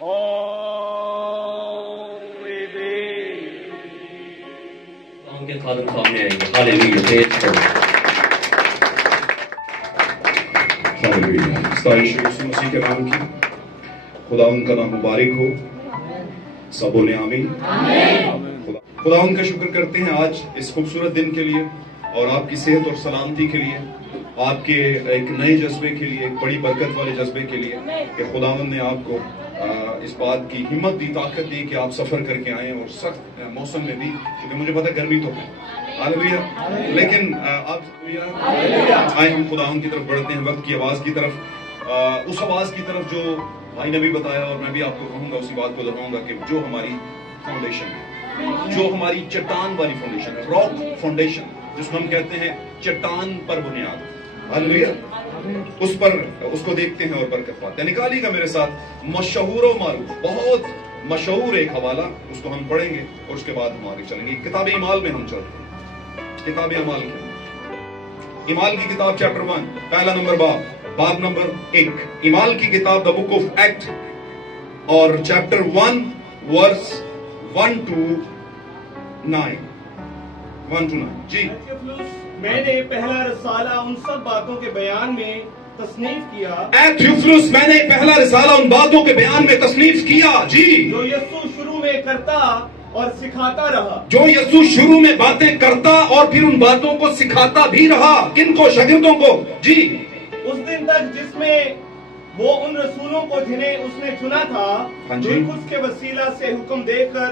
ان کے خادم سامنے آئیں گے. ہاللیلویا. پریز گاڈ. ہاللیلویا. ستائش یسوع مسیح کے نام کی. خدا ان کا نام مبارک ہو. سب بولے آمین. خدا ان کا شکر کرتے ہیں آج اس خوبصورت دن کے لیے اور آپ کی صحت اور سلامتی کے لیے, آپ کے ایک نئے جذبے کے لیے, ایک بڑی برکت والے جذبے کے لیے کہ خداوند نے آپ کو اس بات کی ہمت دی, طاقت دی کہ آپ سفر کر کے آئیں اور سخت موسم میں بھی, کیونکہ مجھے پتا گرمی تو ہے ہاللیلویا, لیکن آپ آئیں ہم خداوند کی طرف بڑھتے ہیں, وقت کی آواز کی طرف, اس آواز کی طرف جو بھائی نے بھی بتایا اور میں بھی آپ کو کہوں گا, اسی بات کو دہراؤں گا کہ جو ہماری فاؤنڈیشن ہے, جو ہماری چٹان والی فاؤنڈیشن ہے, راک فاؤنڈیشن جس کو ہم کہتے ہیں چٹان پر بنیاد, ہاللیلویا, اس پر اس کو دیکھتے ہیں اور برکت پاتے ہیں. نکالیے گا میرے ساتھ مشہور و معروف, بہت مشہور ایک حوالہ, اس کو ہم پڑھیں گے اور اس کے بعد ہم آگے چلیں گے. کتاب اعمال میں ہم چلتے ہیں. کتاب اعمال کی کتاب چیپٹر 1 پہلا نمبر باب نمبر 1. اعمال کی کتاب دا بک آف ایکٹ اور چیپٹر 1 ورس 1 to 9. جی. میں نے پہلا رسالہ ان سب باتوں کے بیان میں تصنیف کیا. اے تھیوفلس, میں نے پہلا رسالہ ان باتوں کے بیان میں تصنیف کیا. جی. جو یسوع شروع میں کرتا اور سکھاتا رہا. جو یسوع شروع میں باتیں کرتا اور پھر ان باتوں کو سکھاتا بھی رہا. کن کو؟ شاگردوں کو. جی. اس دن تک جس میں وہ ان رسولوں کو جنہیں اس نے چنا تھا جو اس کے وسیلہ سے حکم دے کر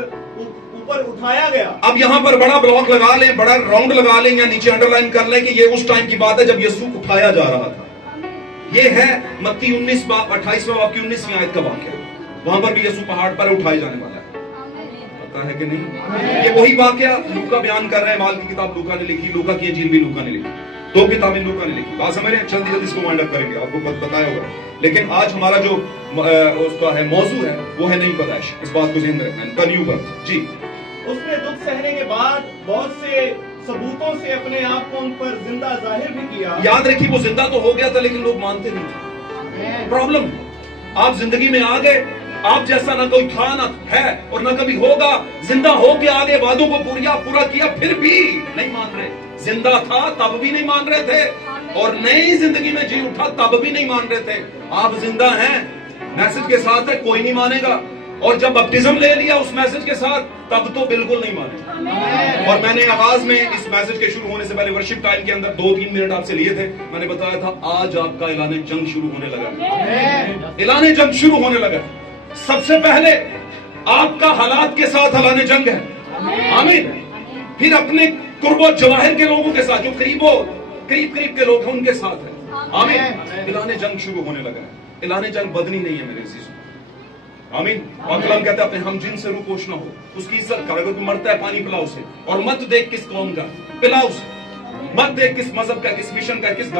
اوپر اٹھایا گیا. اب یہاں پر بڑا بلاک لگا لیں, بڑا راؤنڈ لگا لیں یا نیچے انڈر لائن کر لیں کہ یہ اس ٹائم کی بات ہے جب یسوع اٹھایا جا رہا تھا. یہ ہے متی 19 باب 28 باب کی 19ویں آیت کا واقعہ. وہاں پر بھی یسوع پہاڑ پر اٹھائے جانے والا ہے. پتا ہے کہ نہیں؟ یہ وہی واقعہ لوکا بیان کر رہے ہیں. مال کی کتاب لوکا نے لکھی, لوکا کی انجیل بھی لوکا نے لکھی, 2 کتابیں لوکا نے لکھی. بات سمجھ رہے ہیں؟ جلدی اس کو وائنڈ اپ کریں گے, آپ کو بتایا ہوگا. لیکن آج ہمارا جو اس کا ہے موضوع ہے وہ ہے نئی پیدائش. اس بات کو ذہن میں رکھنا ہے, دا نیو برتھ. جی. اس نے دکھ سہنے کے بعد بہت سے ثبوتوں سے اپنے آپ کو ان پر زندہ ظاہر بھی کیا. یاد رکھیے وہ زندہ تو ہو گیا تھا لیکن لوگ مانتے نہیں تھے. پرابلم, آپ زندگی میں آ گئے, آپ جیسا نہ کوئی تھا نہ ہے اور نہ کبھی ہوگا. زندہ ہو کے آگے وعدوں کو پورا کیا, پھر بھی نہیں مان رہے. زندہ تھا تب بھی نہیں مان رہے تھے, اور نئی زندگی میں جی اٹھا تب بھی نہیں مان رہے تھے. آپ زندہ ہیں, میسج کے ساتھ ہے, کوئی نہیں مانے گا. اور جب بپٹزم لے لیا اس میسج کے ساتھ تب تو بالکل نہیں مانے. اور میں نے آغاز میں اس میسج کے شروع ہونے سے پہلے ورشپ ٹائم کے اندر 2-3 منٹ آپ سے لیے تھے. میں نے بتایا تھا آج آپ کا اعلان جنگ شروع ہونے لگا. اعلان جنگ شروع ہونے لگا. سب سے پہلے آپ کا حالات کے ساتھ اعلان جنگ ہے. آمین. پھر اپنے قرب و جواہر کے لوگوں کے ساتھ, جو قریب کے لوگ ہیں ان کے ساتھ ہے. آمین. اعلان جنگ شروع ہونے لگا ہے. اعلان جنگ بدنی نہیں ہے میرے عزیزوں. آمین. اور کلام کہتا ہے اپنے ہم جن سے روپوش نہ ہو, اس کی عزت کر. اگر کوئی مرتا ہے پانی پلاؤ اسے, اور مت دیکھ کس قوم کا, پلاؤ اسے. مت دیکھ کس مذہب کا, کس مشن کا, کس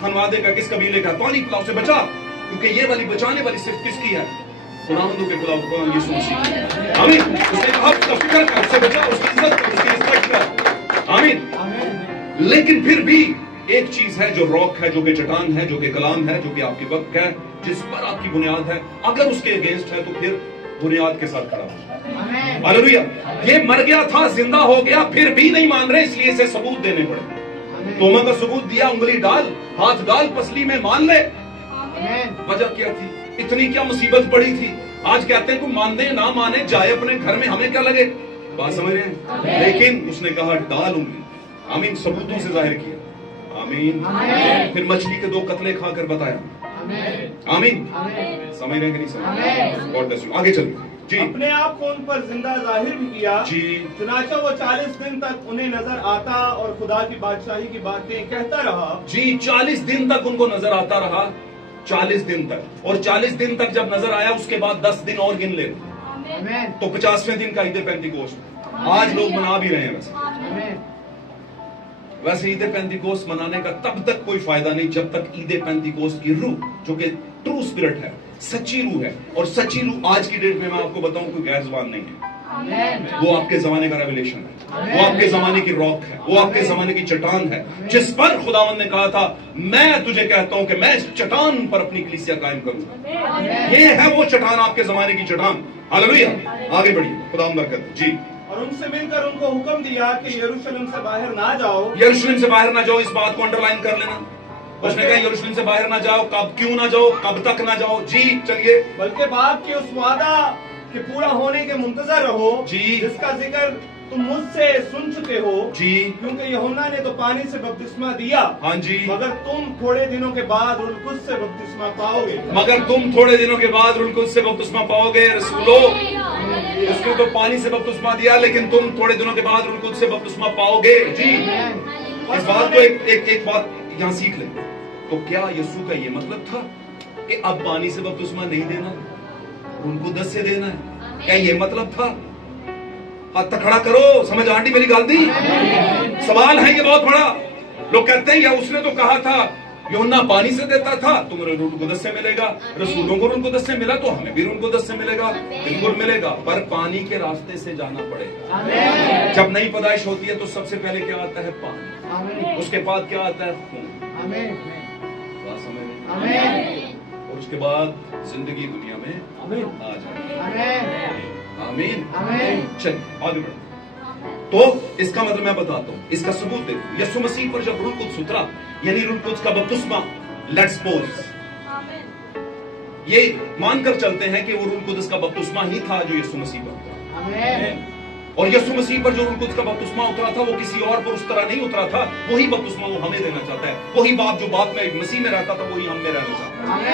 خانوادے کا, کس قبیلے کا, پانی پلاؤ اسے, بچا. کیونکہ یہ والی بچانے والی صرف کس کی ہے؟ خداوندوں کے خدا یسوع مسیح. آمین. اس نے کہا اس کا فکر کر, اسے بچا, اس کی عزت کر, اس کی رسپیکٹ کر. آمین. لیکن پھر بھی ایک چیز ہے جو راک ہے, جو کہ چٹان ہے, جو کہ کلام ہے, جو کہ آپ کی وقت ہے, جس پر آپ کی بنیاد ہے. اگر اس کے اگینسٹ ہے تو پھر بنیاد کے ساتھ کھڑا ہو. ہاللیلویا. یہ مر گیا تھا, زندہ ہو گیا, پھر بھی نہیں مان رہے, اس لیے اسے ثبوت دینے پڑے. توما کا ثبوت دیا, انگلی ڈال, ہاتھ ڈال پسلی میں, مان لے. وجہ کیا تھی؟ اتنی کیا مصیبت پڑی تھی؟ آج کہتے ہیں کوئی مان دے نہ مانے, جائے اپنے گھر میں, ہمیں کیا لگے. بات سمجھ رہے ہیں؟ لیکن اس نے کہا ڈال انگلی. آمین. ثبوتوں سے ظاہر کیا. آمین. پھر مچھلی کے 2 قطرے کھا کر بتایا. آمین. سمجھ رہے ہیں کہ نہیں سمجھ؟ آگے چلیے. جی. اپنے آپ کو ان پر زندہ ظاہر بھی کیا. جی. چنانچہ وہ 40 دن تک انہیں نظر آتا اور خدا کی بادشاہی کی باتیں کہتا رہا. جی. 40 دن تک ان کو نظر آتا رہا. 40 دن تک. اور 40 دن تک جب نظر آیا اس کے بعد 10 دن اور گن لے تو 50ویں دن کا عید پینتیکوست. آج لوگ منا بھی رہے ہیں. ویسے عید پینتیکوست منانے کا تب تک کوئی فائدہ نہیں جب تک عید پینتیکوست کی روح, جو کہ ٹرو اسپرٹ ہے, سچی روح ہے, اور سچی روح آج کی ڈیٹ میں آپ کو بتاؤں کوئی غیر زبان نہیں ہے. वो आपके जमाने का रेवलेशन है, वो आपके जमाने की रॉक है, वो आपके जमाने की चट्टान है, जिस पर खुदावंद ने कहा था मैं तुझे कहता हूं कि मैं इस चट्टान पर अपनी कलीसिया कायम करूंगा। ये है वो चट्टान, आपके जमाने की चट्टान। हालेलुया। आगे बढ़िए, खुदावंद बरकत दे। जी। और उनसे मिलकर उनको हुक्म दिया कि यरूशलेम से बाहर ना जाओ। यरूशलेम से बाहर ना जाओ, इस बात को अंडरलाइन कर लेना। उसने कहा यरूशलेम से बाहर ना जाओ, कब, क्यों ना जाओ, कब तक ना जाओ। जी चलिए। बल्कि बाप के उस वादा के पूरा होने के मुंतजर रहो जी, जिसका जिक्र तुम मुझसे सुन चुके हो। जी, क्योंकि यूहन्ना ने तो पानी से बपतिस्मा दिया, हाँ जी, मगर तुम थोड़े दिनों के बाद रूह कुद्स से बपतिस्मा पाओगे। मगर तुम थोड़े दिनों के बाद रूह कुद्स से बपतिस्मा पाओगे। रसूलो, उसने तो पानी से बपतिस्मा दिया, लेकिन तुम थोड़े दिनों के बाद रूह कुद्स से बपतिस्मा पाओगे। जी। इस बात को एक बात यहाँ सीख ले। तो क्या यीशु का ये मतलब था कि अब पानी से बपतिस्मा नहीं देना, रूह कुद्स से देना है? क्या ये मतलब था? हाथ खड़ा करो, समझ आंटी मेरी गल दी? सवाल है ये बहुत बड़ा। लोग कहते हैं या उसने तो कहा था यूहन्ना पानी से देता था, तुम्हें रूह कुद्स से मिलेगा, रसूलों को रूह कुद्स से मिला तो हमें भी रूह कुद्स से मिलेगा। बिल्कुल मिलेगा, पर पानी के रास्ते से जाना पड़ेगा। जब नई पैदाइश होती है तो सबसे पहले क्या आता है? पानी। उसके बाद क्या आता है? खून। बात समझ में? और उसके बाद जिंदगी दुनिया में आ जाए। आमीन। चलिए आगे बढ़ो। तो इसका मतलब मैं बताता हूं, इसका सबूत देखो। यीशु मसीह पर जब रूह कुद्स उतरा, यानी रूह कुद्स का बपतिस्मा, लेट्स सपोज ये मानकर चलते हैं कि वो रूह कुद्स का बपतिस्मा ही था जो यीशु मसीह पर उतरा। और यीशु मसीह पर जो रूह कुद्स का बपतिस्मा उतरा था वो किसी और पर उस तरह नहीं उतरा था। वही बपतिस्मा वो हमें देना चाहता है। वही बाप जो बाप में मसीह में रहता था वही हम में रहना चाहता है।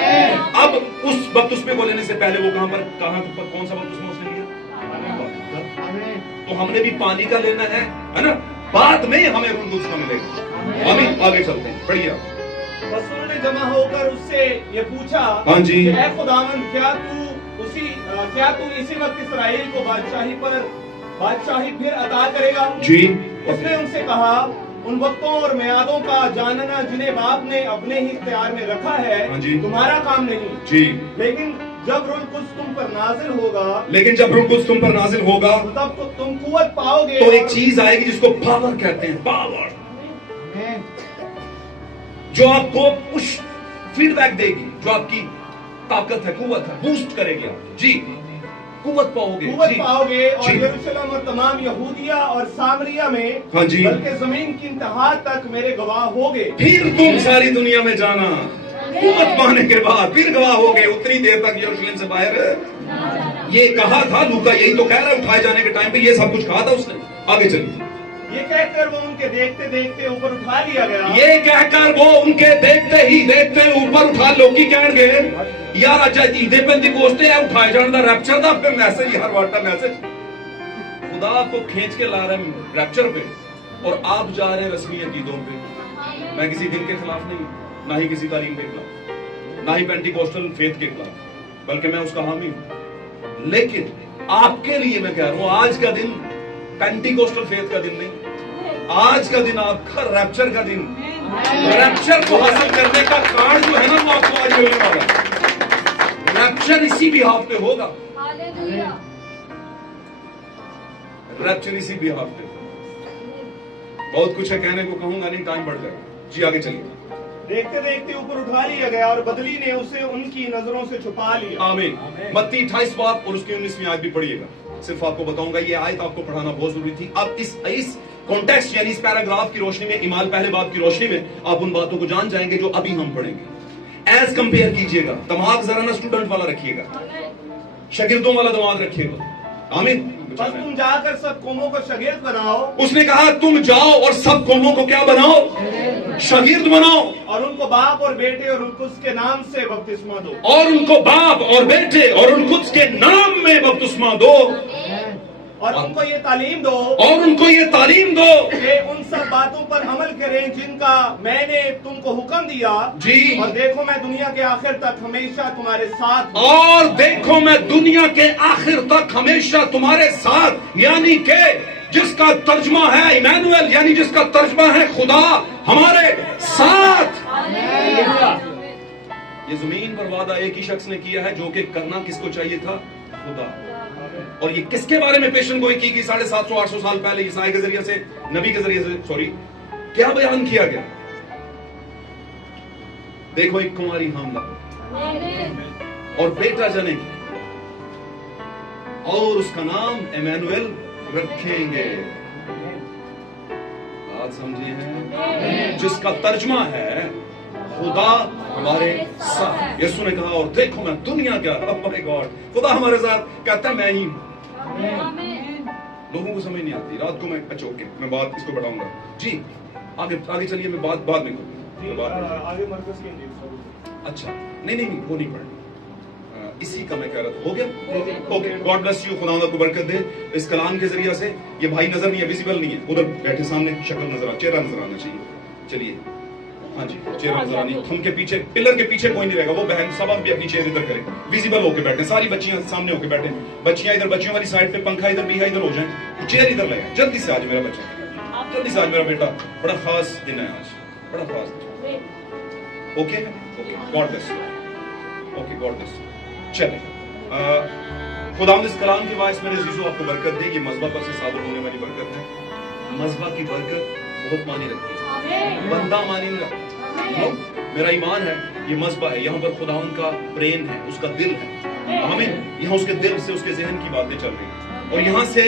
अब उस बपतिस्मे को लेने से पहले वो कौन सा बपतिस्मा उसने लिया? तो हमने भी पानी का लेना है ना? बाद में हमें रूह कुद्स का मिलेगा। आमीन। आगे चलते हैं, बढ़िया। रसूल ने जमा होकर उससे ये पूछा, हाँ जी, कि ऐ खुदावंद, क्या तू इसी वक्त इस्राएल को बादशाही फिर अता करेगा? जी। उसने उनसे कहा, उन वक्तों और मियादों का जानना जिन्हें बाप ने अपने ही इख्तियार में रखा है, हाँ जी, तुम्हारा काम नहीं। जी। लेकिन जब रूह कुद्स तुम पर नाजिल होगा, तब तो तुम कुव्वत पाओगे। तो एक चीज आएगी जिसको पावर कहते हैं। पावर जो आपको पुश फीडबैक देगी, जो आपकी ताकत है, कुव्वत है, बूस्ट करेगी आप। जी, कुव्वत पाओगे और यरूशलेम और तमाम यहूदिया और सामरिया में, हाँ जी, बल्कि जमीन की इंतहा तक मेरे गवाह होगे। फिर तुम सारी दुनिया में जाना, कुव्वत पाने के बाद फिर गवाह होगे। उतनी देर तक यरूशलेम से बाहर ये कहा था लूका, यही तो कह रहा है, उठाए जाने के टाइम पे ये सब कुछ कहा था उसने। आगे चलिए। ये कहकर वो उनके देखते देखते ऊपर उठा लिया गया। ये कहकर वो उनके देखते ही देखते ऊपर उठा। लोग कह गए यार अच्छा ईदे पेंतीकोस्ते है, उठाए जाने का रैप्चर का फिर मैसेज, यार वाटा मैसेज। खुदा आपको खींच के ला रहे हैं रैप्चर पे और आप जा रहे हैं रस्मी अकीदों पे। मैं किसी दिन के खिलाफ नहीं, ना ही किसी तालीम के खिलाफ, ना ही पेंटीकोस्टल फेथ के खिलाफ, बल्कि मैं उसका हामी हूं। लेकिन आपके लिए मैं कह रहा हूं, आज का दिन पेंटीकोस्टल फेथ का दिन नहीं, आज का दिन आपका रैप्चर का दिन। रैप्चर को हासिल करने का कार्ड जो है ना वो आपको आज मिलने वाला है। रैप्चर इसी बिहाफ पे होगा, रैप्चर इसी बिहाफ पे। बहुत कुछ है कहने को, कहूंगा नहीं, टाइम बढ़ जाएगा। जी आगे चलिए। देखते देखते ऊपर उठा लिया गया और बदली ने उसे उनकी नजरों से छुपा लिया। आमीन। मत्ती 28 बाब और उसकी 19वीं आयत भी पढ़िएगा। सिर्फ आपको बताऊंगा, ये आयत आपको पढ़ाना बहुत जरूरी थी। अब इस कॉन्टेक्स्ट यानी इस पैराग्राफ की रोशनी में, इमाल पहले बाब की रोशनी में आप उन बातों को जान जाएंगे जो अभी हम पढ़ेंगे। एज कंपेयर कीजिएगा, दिमाग जरा ना स्टूडेंट वाला रखिएगा, शागिर्दों वाला दिमाग रखिएगा। आमीन। बस तुम जाकर सब कौमों को शागिर्द बनाओ। उसने कहा तुम जाओ और सब कौमों को क्या बनाओ? शागिर्द बनाओ। और उनको बाप और बेटे और रूह कुद्स के नाम से बपतिस्मा दो। और उनको बाप और बेटे और रूह कुद्स के नाम में बपतिस्मा दो। और उनको ये तालीम दो कि उन सब बातों पर अमल करें जिनका मैंने तुमको हुक्म दिया। जी। और देखो मैं दुनिया के आखिर तक हमेशा तुम्हारे साथ हूं। और देखो मैं दुनिया के आखिर तक हमेशा तुम्हारे साथ, यानी के जिसका तर्जमा है इमैनुअल, यानी जिसका तर्जमा है खुदा हमारे साथ। ये जमीन पर वादा एक ही शख्स ने किया है, जो कि करना किसको चाहिए था? खुदा। और ये किसके बारे में पेशन गोई की 750-800 साल पहले ईसाई के जरिए से, नबी के जरिए से, सॉरी, क्या बयान किया गया? देखो, एक कुंवारी हामला और बेटा जनेगी और उसका नाम इमैनुएल रखेंगे। बात समझिए हैं? जिसका तर्जुमा है खुदा हमारे साथ। यीशु ने कहा, और देखो मैं दुनिया का, ओह माय गॉड, खुदा हमारे साथ, कहता है मैं ही हूं। लोगों को समझ नहीं आती। रात को मैं, अच्छा ओके, मैं बात इसको बढ़ाऊंगा जी, आगे चलिए, मैं बात बाद में करूंगा। आगे मरकज के लिए। अच्छा, नहीं वो नहीं पढ़ना, इसी का मैं कह रहा था। हो गया? ओके, गॉड ब्लेस यू, खुदा आपको बरकत दे। इस कलाम के जरिए से, ये भाई नजर नहीं है, विजिबल नहीं है, उधर बैठे सामने शक्ल नजर, चेहरा नजर आना चाहिए। चलिए, हाँ जी, चेहरा नजर आनी। थम के पीछे, पिलर के पीछे कोई नहीं रहेगा। वो बहन सब भी अपनी चेहरे इधर करें, विजिबल होके बैठे, सारी बच्चियां सामने होके बैठे, बच्चियां इधर, बच्चियों वाली साइड पे, पंखा इधर, बिहा इधर हो जाए, चेयर इधर लगे। जल्दी से आज मेरा बच्चा, जल्दी से आज मेरा बेटा, बड़ा खास दिन है आज, बड़ा खास दिन। Okay, God bless you. Okay, God bless you. चले, खुदावंद इस कलाम के बायस मेरे अजीजों आपको बरकत दे। ये मज़बा पर से सादर होने वाली बरकत है। मज़बा की बरकत बहुत मानी रखती है, बंदा मानी नहीं रखता। मेरा ईमान है ये मज़बा है, यहाँ पर खुदावंद का प्रेम है, उसका दिल है। आमीन। यहाँ उसके दिल से, उसके ज़हन की बातें चल रही हैं, और यहाँ से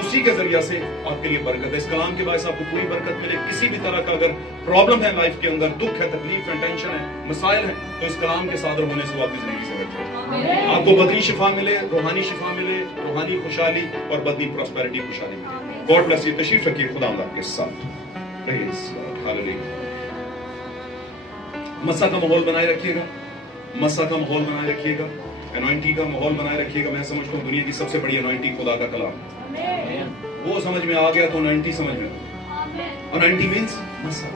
उसी के जरिया से आपके लिए बरकत है। इस कलाम के बायस आपको पूरी बरकत मिले। किसी भी तरह का अगर प्रॉब्लम है लाइफ के अंदर, दुख है, तकलीफ है, टेंशन है, मसाइल है, तो इस कलाम के सादर होने से वो आपकी जिंदगी से हट जाए। आपको बदनी शिफा मिले, रूहानी शिफा मिले, रूहानी खुशहाली और बदनी प्रॉस्पेरिटी, खुशहाली मिले। God bless you. तशरीफ रखिए, खुदा आपके साथ। Praise God, hallelujah. मसा का माहौल बनाए रखिएगा, मसा का माहौल बनाए रखिएगा, एनॉइंटिंग का माहौल बनाए रखिएगा। मैं समझता हूँ दुनिया की सबसे बड़ी एनॉइंटिंग खुदा का कलाम। वो समझ में आ गया तो 90 समझ में आ गया। और 90 मींस मसा,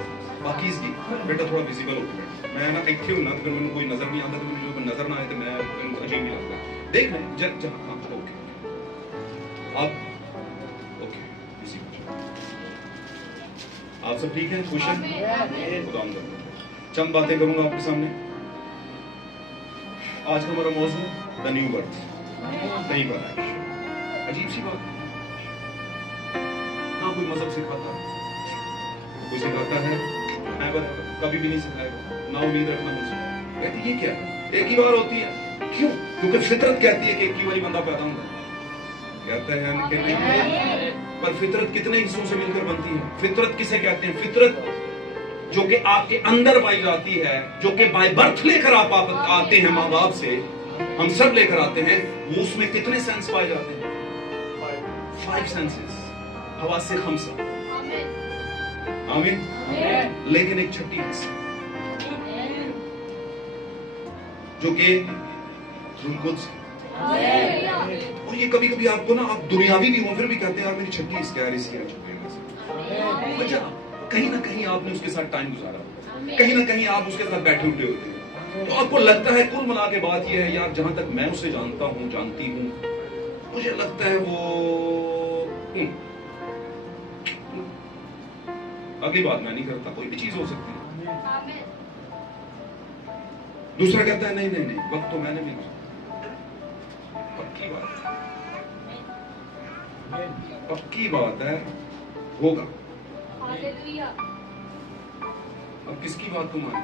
पाकीज़गी। बेटा थोड़ा विजिबल होके बैठ। मैं ना इत्थे हूं ना, तो फिर मैंने कोई नजर नहीं आता, तो मुझे जो नजर ना आए तो मैं अजीब नहीं लगता। देख लें जब हाँ, ओके, आप ओके, आप सब ठीक है? खुश हैं? खुदा चंद बातें करूंगा आपके सामने। आज का हमारा मौजू द न्यू बर्थ, नई पैदाइश। अजीब सी बात, ना कोई मजहब सिखाता, कोई सिखाता है कभी भी नहीं सिखाएगा, ना उम्मीद रखना मुझसे। कहती ये क्या है, एक ही बार होती है। क्यों? क्योंकि फितरत कहती है कि एक ही बारी बंदा पैदा होता है। कहते हैं कि नहीं, पर फितरत कितने हिस्सों से मिलकर बनती है? फितरत किसे कहते हैं? फितरत जो कि आपके अंदर पाई जाती है, जो कि बाय बर्थ लेकर आप आते हैं माँ बाप से, हम सब लेकर आते हैं, वो उसमें कितने सेंस पाए जाते हैं? 5 सेंसेस, हवा से खमसा। आमीन। लेकिन एक छठी हिस्सा जो कि रुलकुद्स। और ये कभी कभी आपको ना, आप दुनियावी भी हो फिर भी कहते हैं यार मेरी छठी हिस्सा है, इसकी वजह कहीं ना कहीं आपने उसके साथ टाइम गुजारा, कहीं ना कहीं आप उसके साथ बैठे उठे होते हैं, तो आपको लगता है, कुल मिला के बात यह है यार, जहां तक मैं उसे जानता हूं, जानती हूं, मुझे लगता है वो अगली बात मैं नहीं करता, कोई भी चीज हो सकती है। दूसरा कहता है नहीं नहीं नहीं, वक्त तो मैंने भी पक्की बात है, होगा। अब किसकी बात को माने?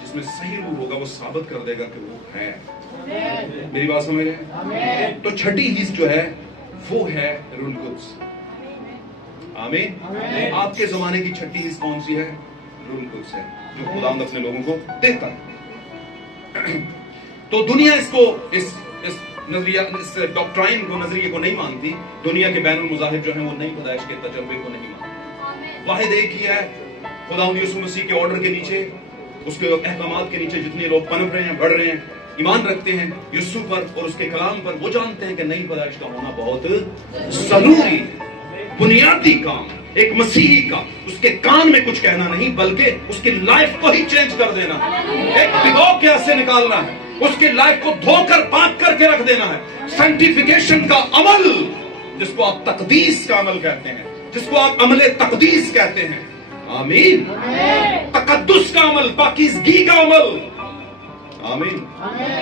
जिसमें सही रूह होगा वो साबित कर देगा कि वो है। मेरी बात समझ रहे हैं? तो छठी हिस्स जो है वो है रूल कुद्स। आमीन। आपके जमाने की छठी हिस्स कौन सी है? रूल कुद्स है, जो खुदावंद अपने लोगों को देता है। तो दुनिया इसको, इस नजरिया, इस डॉक्ट्राइन को, नजरिए को नहीं मानती। दुनिया के बैनुल मुजाहिब जो है वो नई पैदाइश के तजर्बे को नहीं मानते। वाहिद एक ही है, खुदावंद यीशु मसीह के ऑर्डर के नीचे, उसके अहकामात के नीचे जितने लोग पनप रहे हैं, बढ़ रहे हैं, ईमान रखते हैं यीशु पर और उसके कलाम पर, वो जानते हैं कि नई पैदाइश का होना बहुत जरूरी है। बुनियादी काम एक मसीही का, उसके कान में कुछ कहना नहीं, बल्कि उसकी लाइफ को ही चेंज कर देना। एक भिगो के ऐसे निकालना है, उसकी लाइफ को धोकर पाक करके रख देना है। सैंक्टिफिकेशन का अमल, जिसको आप तकदीस का अमल कहते हैं, जिसको आप अमले तकदीस कहते हैं। आमीन। तकद्दुस का अमल, पाकीज़गी का अमल। आमीन।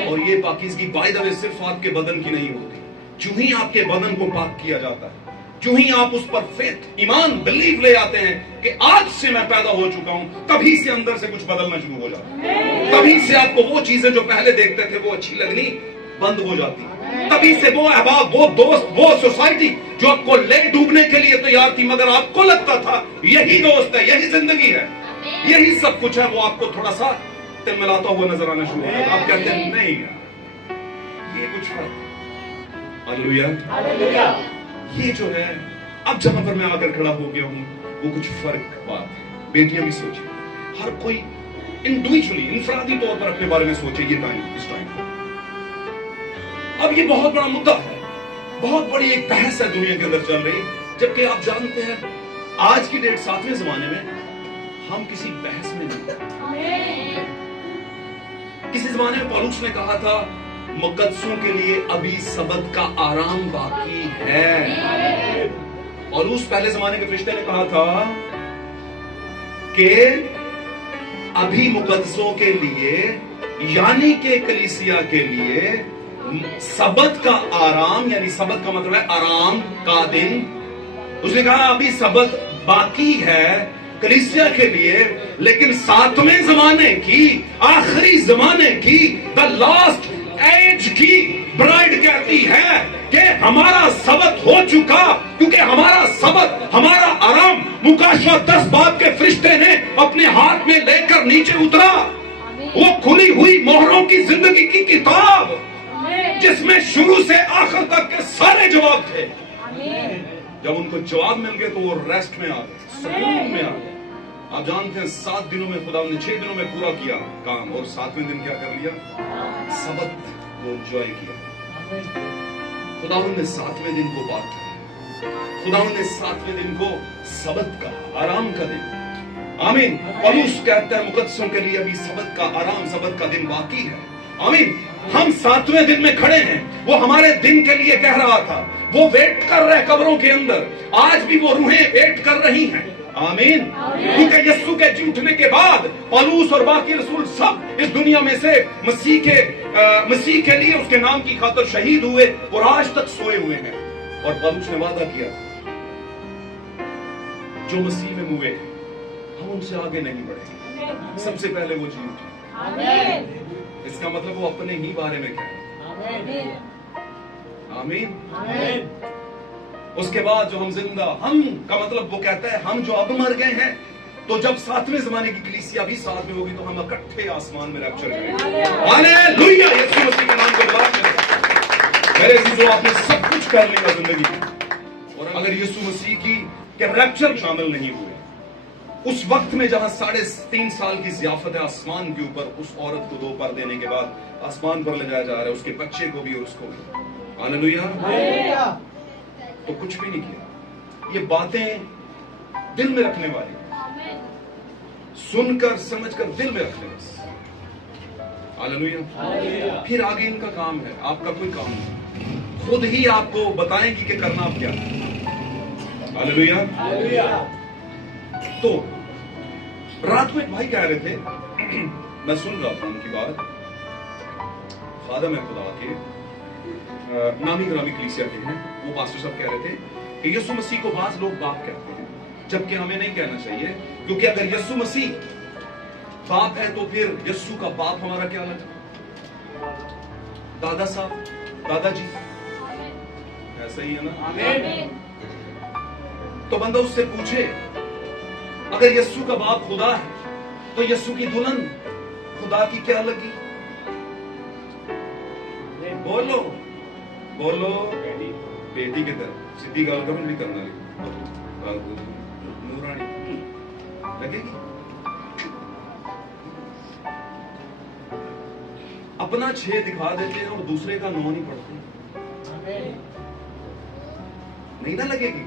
और ये पाकीज़गी बाय द वे सिर्फ आपके बदन की नहीं होती, जो ही आपके बदन को पाक किया जाता है, जो ही आप उस पर फेथ, ईमान, बिलीव ले आते हैं कि आज से मैं पैदा हो चुका हूं, तभी से अंदर से कुछ बदलना शुरू हो जाता है। तभी से आपको वो चीजें जो पहले देखते थे वो अच्छी लगनी बंद हो जाती। तभी से वो अहबाब, वो दोस्त, वो सोसाइटी जो आपको ले डूबने के लिए तैयार थी, मगर आपको लगता था यही दोस्त है, यही जिंदगी है, यही सब कुछ है, वो आपको थोड़ा सा तिलमिलाता हुआ नजर आना शुरू होता है। आप कहते हैं नहीं यार, ये कुछ फर्क। हालेलुया। ये जो है, अब जहां पर मैं आकर खड़ा हो गया हूं, वो कुछ फर्क बात है। बेटियां भी सोचिए, हर कोई इंडिविजुअली, इंफरादी तौर पर अपने बारे में सोचे। ये टाइम, इस टाइम अब ये बहुत बड़ा मुद्दा है, बहुत बड़ी एक बहस है दुनिया के अंदर चल रही, जबकि आप जानते हैं आज की डेट, 7वें जमाने में हम किसी बहस में नहीं। किसी जमाने में पौलुस ने कहा था मुकद्दसों के लिए अभी सबत का आराम बाकी है। पौलुस पहले जमाने के फरिश्ते ने कहा था कि अभी मुकद्दसों के लिए, यानी कि कलीसिया के लिए सबत का आराम, यानी सबत का मतलब है आराम का दिन। उसने कहा अभी सबत बाकी है कलीसिया के लिए, लेकिन 7वें जमाने की, आखिरी जमाने की, द लास्ट एज की ब्राइड कहती है कि हमारा सबत हो चुका, क्योंकि हमारा सबत, हमारा आराम मुकाशवा 10 बाब के फरिश्ते ने अपने हाथ में लेकर नीचे उतरा। वो खुली हुई मोहरों की जिंदगी की किताब, जिसमें शुरू से आखिर तक के सारे जवाब थे। जब उनको जवाब मिल गए तो वो रेस्ट में आ गए, सुकून में आ गए। आप जानते हैं 7 दिनों में खुदा ने 6 दिनों में पूरा किया काम, और 7वें दिन क्या कर लिया? सबत को एंजॉय किया। खुदा ने 7वें दिन को बात किया, खुदा ने 7वें दिन को सबत का, आराम का दिन। आमीन। पौलुस कहता है मुकद्दसों के लिए अभी सबत का आराम, सबत का दिन बाकी है। आमीन। हम 7वें दिन में खड़े हैं, वो हमारे दिन के लिए कह रहा था, वो वेट कर रहे कब्रों के अंदर, आज भी वो रूहें वेट कर रही हैं। आमीन। क्योंकि यीशु के जी उठने के बाद पौलुस और बाकी रसूल सब इस दुनिया में से मसीह के लिए, उसके नाम की खातिर शहीद हुए और आज तक सोए हुए हैं। और पौलुस ने वादा किया जो मसीह में हुए हम उनसे आगे नहीं बढ़े, सबसे पहले वो जी उठे। इसका मतलब वो अपने ही बारे में कह। आमीन। उसके बाद जो हम जिंदा, हम का मतलब वो कहता है हम जो अब मर गए हैं, तो जब 7वें जमाने की कलीसिया भी साथ में होगी तो हम इकट्ठे आसमान में रैप्चर करेंगे। हालेलुया। यीशु मसीह के नाम को बात करें। मेरे अजीजों, आपने सब कुछ कर लिया जिंदगी में, और अगर यीशु मसीह की के रैप्चर शामिल नहीं हुए, उस वक्त में जहां 3.5 साल की ज़ियाफत है आसमान के ऊपर, उस औरत को 2 पर देने के बाद आसमान पर ले जाया जा रहा है, उसके बच्चे को भी और उसको भी। हालेलुया। तो कुछ भी नहीं किया। ये बातें दिल में रखने वाली, सुनकर समझकर दिल में रखने बस। हालेलुया। फिर आगे इनका काम है, आपका कोई काम नहीं, खुद ही आपको बताएंगी कि करना आप क्या है। हालेलुया। तो रात को एक भाई कह रहे थे, मैं सुन रहा था उनकी बात, खादम है खुदा के, नामी ग्रामी कलीसिया के हैं, वो पास्टर साहब कह रहे थे कि यीशु मसीह को बाज लोग बाप कहते हैं, जबकि हमें नहीं कहना चाहिए, क्योंकि अगर यीशु मसीह बाप है तो फिर यीशु का बाप हमारा क्या लगता? दादा साहब, दादाजी, ऐसा ही है ना? आमीन। तो बंदा उससे पूछे, अगर यीशु का बाप खुदा है तो यीशु की दुल्हन खुदा की क्या लगी? बोलो बोलो। बेटी की तरह सीधी गाल कभी नहीं करना, नूरानी लगेगी। अपना 6 दिखा देते हैं और दूसरे का 9 नहीं पढ़ते, नहीं ना लगेगी,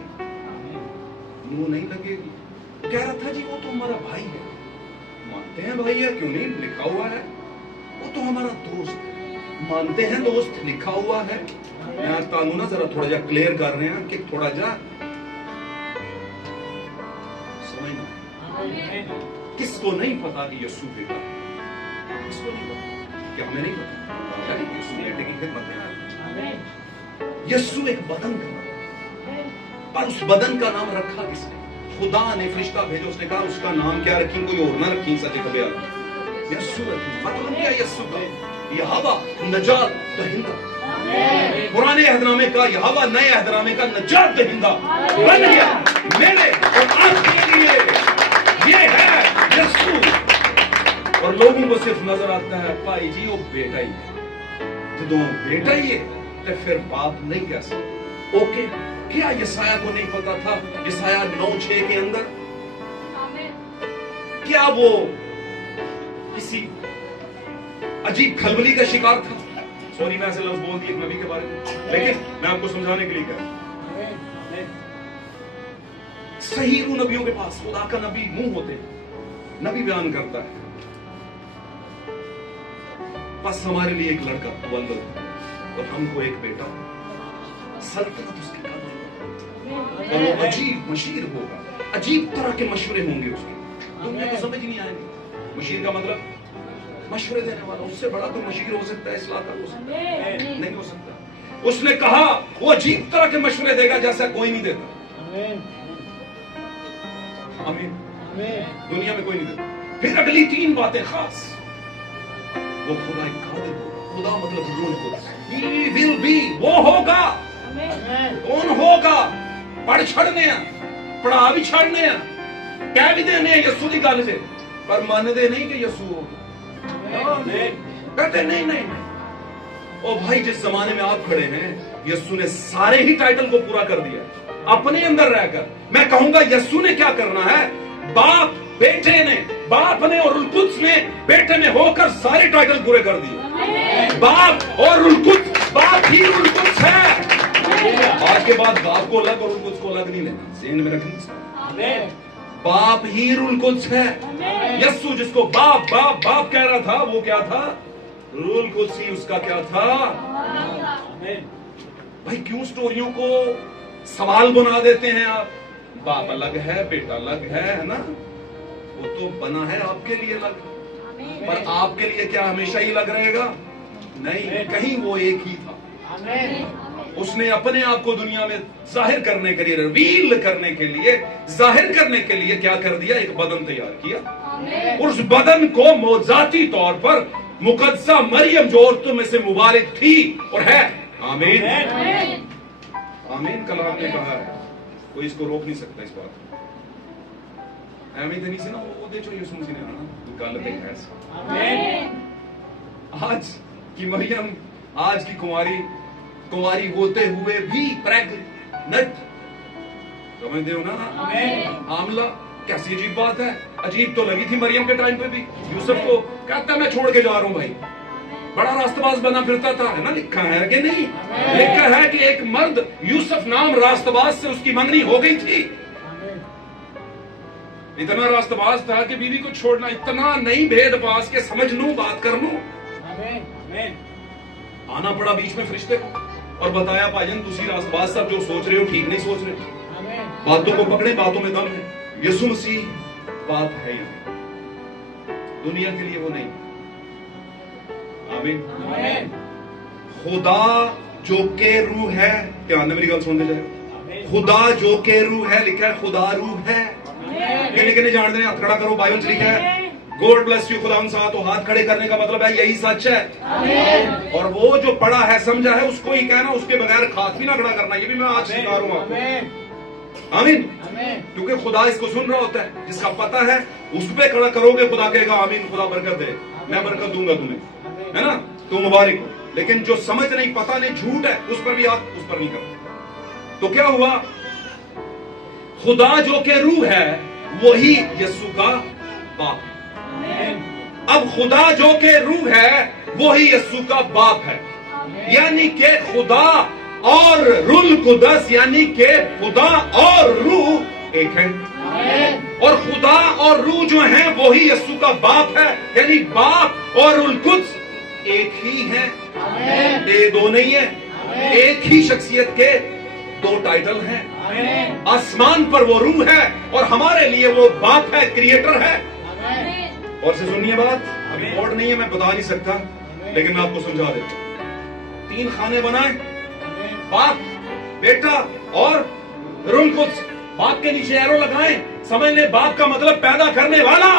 नू नहीं लगेगी। कह रहा था जी वो तो हमारा भाई है, मानते हैं भाई है, क्यों नहीं, लिखा हुआ है, वो तो हमारा दोस्त है, मानते हैं दोस्त, लिखा हुआ है। मैं तानू ना जरा थोड़ा जा क्लियर कर रहे हैं कि थोड़ा जा समझना। किसको नहीं पता कि यीशु बेटा है, किसको नहीं पता? क्या हमें नहीं पता? यीशु बेटे की खिदमत में आया। यीशु एक बदन का नाम, पर उस बदन का नाम रखा किसने? खुदा ने फरिश्ता भेजा, उसने कहा उसका नाम क्या रखी, कोई और ना रखी सके कभी आप यीशु रखी। मतलब क्या यीशु का? यहोवा नजात दहिंदा। पुराने अहदनामे का यहोवा नए अहदनामे का नजात दहिंदा बन गया मेरे और आपके लिए। ये है यीशु। और लोगों को सिर्फ नजर आता है भाई जी वो बेटा ही है, जो बेटा ही है तो फिर बाप नहीं कह सकते। ओके, क्या यसाया को नहीं पता था? यसाया 9:6 के अंदर क्या वो किसी अजीब खलबली का शिकार था? सॉरी मैं ऐसे लफ्ज बोल दिए नबी के बारे में, लेकिन मैं आपको समझाने के लिए कह रहा हूं। सही रू नबियों के पास खुदा का नबी मुंह होते हैं, नबी बयान करता है बस हमारे लिए एक लड़का तवल्लुद और हमको एक बेटा, सल्तनत उसके कांधे पर, और वो अजीब मशीर होगा, अजीब तरह के मशवरे होंगे उसके, दुनिया को समझ नहीं आएंगे। मशीर का मतलब मशवरे देने वाला, उससे बड़ा तो मशीर हो सकता है इस लाका हो सकता है? नहीं हो सकता। उसने कहा वो अजीब तरह के मशवरे देगा जैसा कोई नहीं देता। आमीन। दुनिया में कोई नहीं देता। फिर अगली 3 बातें खास, वो खुदा एक कादिर होगा। खुदा मतलब रूह कुद्स, he will be, वो होगा। कौन होगा? पढ़ छड़ने पढ़ा भी छड़ने कह भी देने यीशु की गल से, पर मानते नहीं कि यीशु होगा। कहते नहीं। ओ भाई, जिस जमाने में आप खड़े हैं यीशु ने सारे ही टाइटल को पूरा कर दिया अपने अंदर रहकर। मैं कहूंगा यीशु ने क्या करना है? बाप बेटे ने, बाप ने और रूह कुद्स ने बेटे में होकर सारे टाइटल पूरे कर दिए। बाप और रूह कुद्स, बाप ही रूह कुद्स है। आज के बाद बाप को अलग और रूह कुद्स को अलग नहीं लेना, ज़हन में रखना। बाप ही रूह कुद्स है। यीशु जिसको बाप बाप बाप कह रहा था, वो क्या था? रूह कुद्स ही उसका क्या था? भाई क्यों स्टोरियों को सवाल बना देते हैं आप? बाप अलग है, बेटा अलग है ना? वो तो बना है आपके लिए अलग, पर आपके लिए क्या हमेशा ही अलग रहेगा? नहीं, कहीं वो एक ही था। उसने अपने आप को दुनिया में जाहिर करने के लिए, रिवील करने के लिए, जाहिर करने के लिए क्या कर दिया? एक बदन तैयार किया। उस बदन को मौजाती तौर पर मुकद्दसा मरियम जो औरतों में से मुबारक थी और है, आमीन आमीन, कलाम ने कहा है, कोई इसको रोक नहीं सकता इस बात को। ਐਵੇਂ ਤੇ ਨਹੀਂ ਸੀ ਨਾ ਉਹਦੇ ਚੋਂ ਯਿਸੂ ਮਸੀਹ ਨੇ ਆਣਾ, ਗੱਲ ਤੇ ਹੈ। आज की मरियम, आज की कुंवारी होते हुए भी प्रेग्नेंट, समझते हो ना? हामला कैसी अजीब बात है। अजीब तो लगी थी मरियम के टाइम पे भी। यूसुफ को कहता मैं छोड़ के जा रहा हूं भाई, बड़ा रास्तबाज बना फिरता था, है ना? लिखा है कि नहीं? लिखा है कि एक मर्द यूसुफ नाम रास्तबाज से उसकी मंगनी हो गई थी। इतना रास्तबाज था कि बीवी को छोड़ना, इतना नहीं भेद पास के समझ लूं, बात कर लूं। आना पड़ा बीच में फरिश्ते को और बताया भाईजान तुसी रास्तबाज सब जो सोच रहे हो ठीक नहीं सोच रहे, बातों को पकड़े, बातों में दम है। यीशु मसीह बात है यहाँ, दुनिया के लिए वो नहीं। आमीन। खुदा जो के रूह है, ध्यान में मेरी गल सुन जाए, खुदा जो के रूह है, लिखा है खुदा रूह है। किन्ने किन्ने जानते हैं? हाथ खड़ा करो, बाइबल से लिखा है गॉड ब्लेस यू, खुदा उन साथ। तो हाथ खड़े करने का मतलब है यही सच है। और वो जो पढ़ा है समझा है उसको ही कहना, उसके बगैर हाथ भी ना खड़ा करना। ये भी मैं आज सिखा रहा हूं। आमीन। क्योंकि खुदा इसको सुन रहा होता है, जिसका पता है उस पे खड़ा करोगे, खुदा कहेगा आमीन, खुदा बरकत दे, मैं बरकत दूंगा तुम्हें, है ना? तो मुबारक हो। लेकिन जो समझ नहीं, पता नहीं, झूठ है, उस पर भी हाथ उस पर नहीं करते। तो क्या हुआ? खुदा जो के रूह है वही यीशु का बाप है। अब खुदा जो के रूह है वही यीशु का बाप है, यानी कि खुदा और रूह कुद्दस, यानी कि खुदा और रूह एक है। और खुदा और रूह जो है वही यीशु का बाप है, यानी बाप और रूह कुद्स एक ही है। ये दो नहीं है, एक ही शख्सियत के दो टाइटल हैं। आसमान पर वो रूह है और हमारे लिए वो बाप है, क्रिएटर है। और से सुनिए बात, अभी कोड नहीं है, मैं बता नहीं सकता, लेकिन मैं आपको समझा देता हूं। 3 खाने बनाए, बाप, बेटा और रूह कुद्स। बाप के नीचे एरो लगाए, समझ ले बाप का मतलब पैदा करने वाला,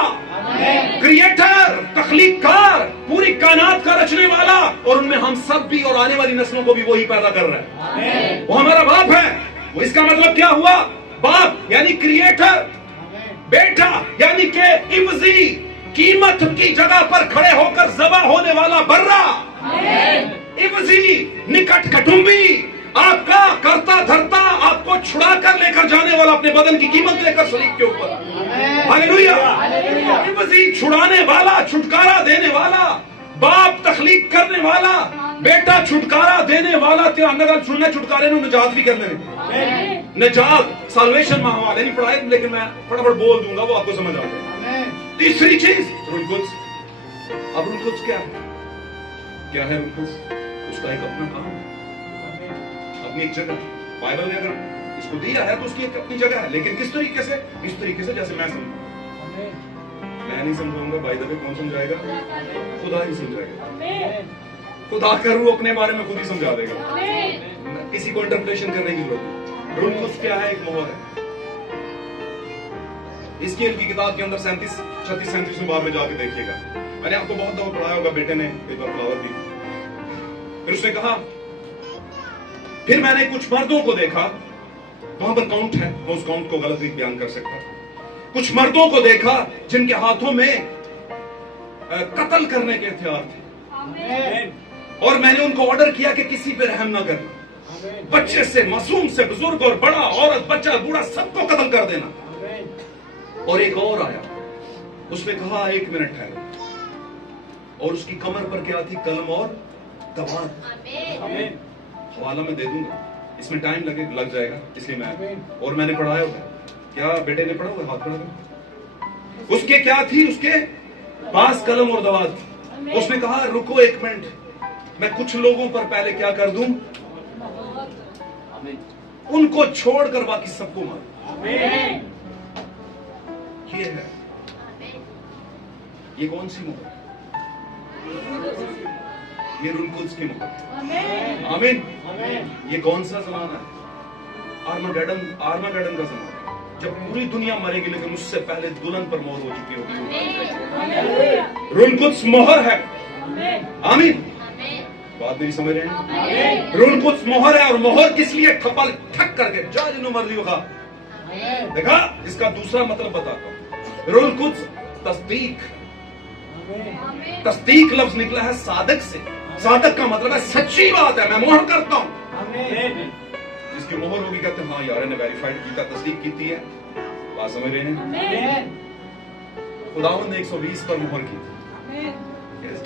क्रिएटर, तख्लीककार, पूरी कायनात का रचने वाला, और उनमें हम सब भी और आने वाली नस्लों को भी वही पैदा कर रहा है। वो हमारा बाप है। वो इसका मतलब क्या हुआ? बाप यानी क्रिएटर, बेटा यानी के इवजी, कीमत की जगह पर खड़े होकर ज़बा होने वाला बर्रा, इवजी निकट कुटुंबी, आपका करता धरता, आपको छुड़ा कर लेकर जाने वाला, अपने बदन की कीमत लेकर सलीब के ऊपर। हालेलुया। इवजी छुड़ाने वाला, छुटकारा देने वाला, बाप तखलीक करने वाला, बेटा छुटकारा देने वाला। तेरा अंदर सुनना, छुटकारे ने निजात भी करने निजात, साल्वेशन महावाले नहीं पढ़ाए, लेकिन मैं फटाफट बोल दूंगा, वो आपको समझ आ जाएगा। तीसरी चीज रूह कुद्स। अब रूह कुद्स क्या है? क्या है रूह कुद्स? उसका एक अपना काम है, अपनी एक जगह। बाइबल ने अगर इसको दिया है तो उसकी एक अपनी जगह है, लेकिन किस तरीके से? इस तरीके से जैसे मैं समझूं। मैं नहीं समझाऊंगा, बाय द वे कौन समझाएगा? खुदा ही समझाएगा। खुदा का रूह अपने बारे में खुद ही समझा देगा, किसी को इंटरप्रिटेशन करने की जरूरत नहीं। रूह कुद्स क्या है? एक मोहर है। इसकी की किताब के अंदर 36-37 बार में जाके देखिएगा। मैंने आपको बहुत दफा पढ़ाया होगा, बेटे ने एक बार फ्लावर दी। फिर उसने कहा, फिर मैंने कुछ मर्दों को देखा, वहां पर काउंट है, मैं उस काउंट को गलत भी बयान कर सकता। कुछ मर्दों को देखा जिनके हाथों में कत्ल करने के हथियार थे, और मैंने उनको ऑर्डर किया कि किसी पे रहम ना करना, बच्चे से मासूम से बुजुर्ग और बड़ा, औरत, बच्चा, बूढ़ा, सबको कत्ल कर देना। और एक और आया, उसने कहा 1 मिनट ठहरो, और उसकी कमर पर क्या थी? कलम और दवात। हवाला में दे दूंगा, इसमें टाइम लग जाएगा, इसलिए मैंने पढ़ाया होगा। क्या बेटे ने पढ़ा हुआ? हाथ पढ़ा दो। उसके क्या थी? उसके पास कलम और दवात थी। उसने कहा रुको 1 मिनट, मैं कुछ लोगों पर पहले क्या कर दूं? उनको छोड़कर बाकी सबको मार। ये है, ये कौन सी मोहर? ये रूह कुद्स की मोहर। आमीन। ये कौन सा ज़माना है? आर्मागेडन का ज़माना, जब पूरी दुनिया मरेगी, लेकिन उससे पहले दुल्हन पर मोहर हो चुकी होगी। रूह कुद्स मोहर है। आमीन। बात नहीं समझ रहे हैं? रूह कुद्स मोहर है, और मोहर किस लिए? ठप्पल ठक करके जा जिन्हों मर्जी होगा। देखा, इसका दूसरा मतलब बताता हूं। रूह कुद्स तस्दीक, तस्दीक लफ्ज निकला है सादक से। सादक का मतलब है सच्ची बात है, मैं मोहर करता हूं। जिसकी मोहर होगी कहते हैं हाँ यार ने वेरीफाइड की, तस्दीक की है। बात समझ रहे हैं? खुदावंद ने 120 पर मोहर की थी,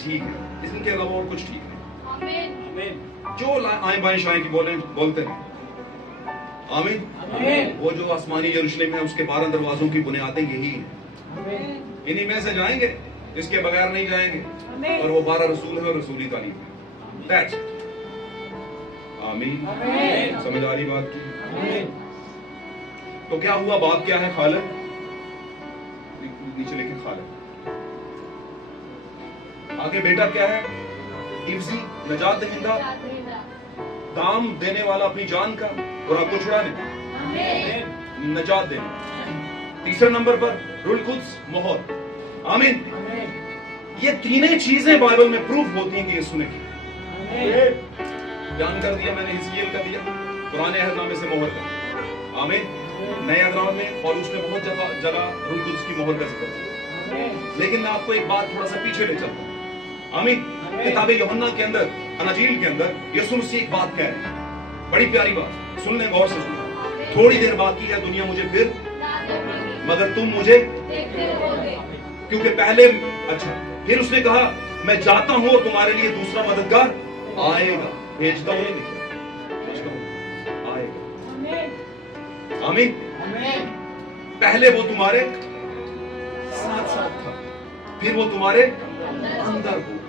ठीक है, इसके अलावा और कुछ ठीक है। जो आए बाएं शाएं की बोलते हैं। आमीन। वो जो आसमानी यरूशलेम है, उसके 12 दरवाजों की बुनियादें यही हैं। इन्हीं में से जाएंगे, इसके बगैर नहीं जाएंगे। और वो 12 रसूल है और रसूली तालीम है। आमीन। समझ आ रही बात की? तो क्या हुआ? बाप क्या है? खालिक। नीचे लिखे खालिक। आगे बेटा क्या है? इफ्जी, नजात दहिंदा, दाम देने वाला अपनी जान का और आपको छुड़ाने, नजात देने। तीसरे नंबर पर रूह कुद्स, मोहर। आमीन। ये तीनों चीजें बाइबल में प्रूफ होती हैं कि यीशु ने की। बयान कर दिया मैंने, हिजकिय्याल का दिया, पुराने अहदनामे से मोहर का। आमीन। नए अहदनामे में और उसने बहुत जगह रूह कुद्स की मोहर का जिक्र किया। लेकिन मैं आपको एक बात थोड़ा सा पीछे ले चलता हूं। आमीन। किताब यूहन्ना के अंदर, अनाजील के अंदर यीशु मसीह एक बात कह रहे हैं, बड़ी प्यारी बात, सुन लें गौर से सुन। थोड़ी देर बाकी है, दुनिया मुझे फिर, मगर तुम मुझे, क्योंकि पहले, अच्छा, फिर उसने कहा मैं जाता हूं और तुम्हारे लिए दूसरा मददगार आएगा, भेजता हूं, आएगा। आमीन। पहले वो तुम्हारे साथ साथ था, फिर वो तुम्हारे अंदर हो।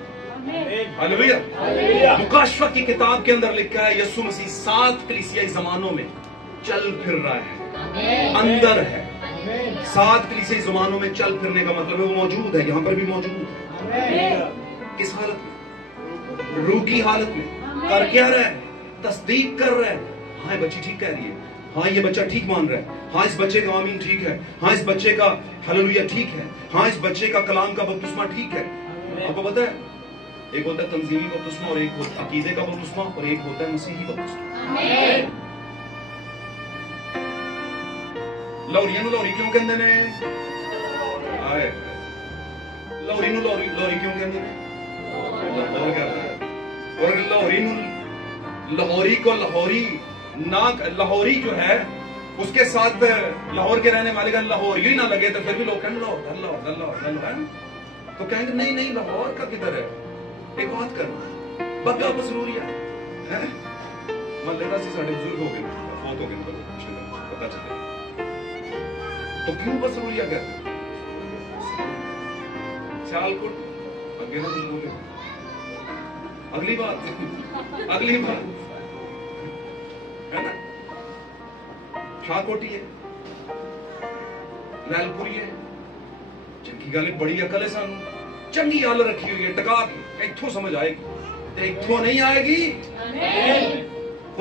हालेलुया। मुकाशवा की किताब के अंदर लिखा है यीशु मसीह 7 कलीसियाई जमानों में चल फिर रहा है, अंदर है। 7 कलीसियाई जमानों में चल फिरने का मतलब है वो मौजूद है, यहां पर भी मौजूद है। किस हालत में? रूह की हालत में कर क्या रहा है? तस्दीक कर रहा है, हाँ ये बच्ची ठीक कह रही है, हाँ ये बच्चा ठीक मान रहा है, हाँ इस बच्चे का आमीन ठीक है, हाँ इस बच्चे का हालेलुया ठीक है, हाँ इस बच्चे का कलाम का बपतिस्मा ठीक है। आपको पता है एक होता है तंजीमी बपतिस्मा और एक होता है अकीदे का बपतिस्मा और एक होता है मसीही बपतिस्मा। लौरी लौरी क्यों कहते ने? आए लौरी लौरी लौरी क्यों कहते ने? लाहौर कहता है, और लाहौरी को लाहौरी ना, लाहौरी जो है उसके साथ लाहौर के रहने वाले का लाहौर ही ना लगे तो फिर भी लोग कहेंगे लाहौर लाहौर लाहौर है, तो कहेंगे नहीं नहीं लाहौर का किधर है? एक बात करना बग्गा बसरूरिया है, मान लेता से साढ़े बुजुर्ग हो गए, फोत हो गए, पता चले तो क्यों बसरूरिया कहते? सियालकोट आगे ना कुछ बोले, अगली बात है ना, शाहकोटी है, लैलपुरी है, चंगी गल बड़ी अकल है, सानू चंगी गल रखी हुई है, टका के इत्थों समझ आएगी, इत्थों नहीं आएगी।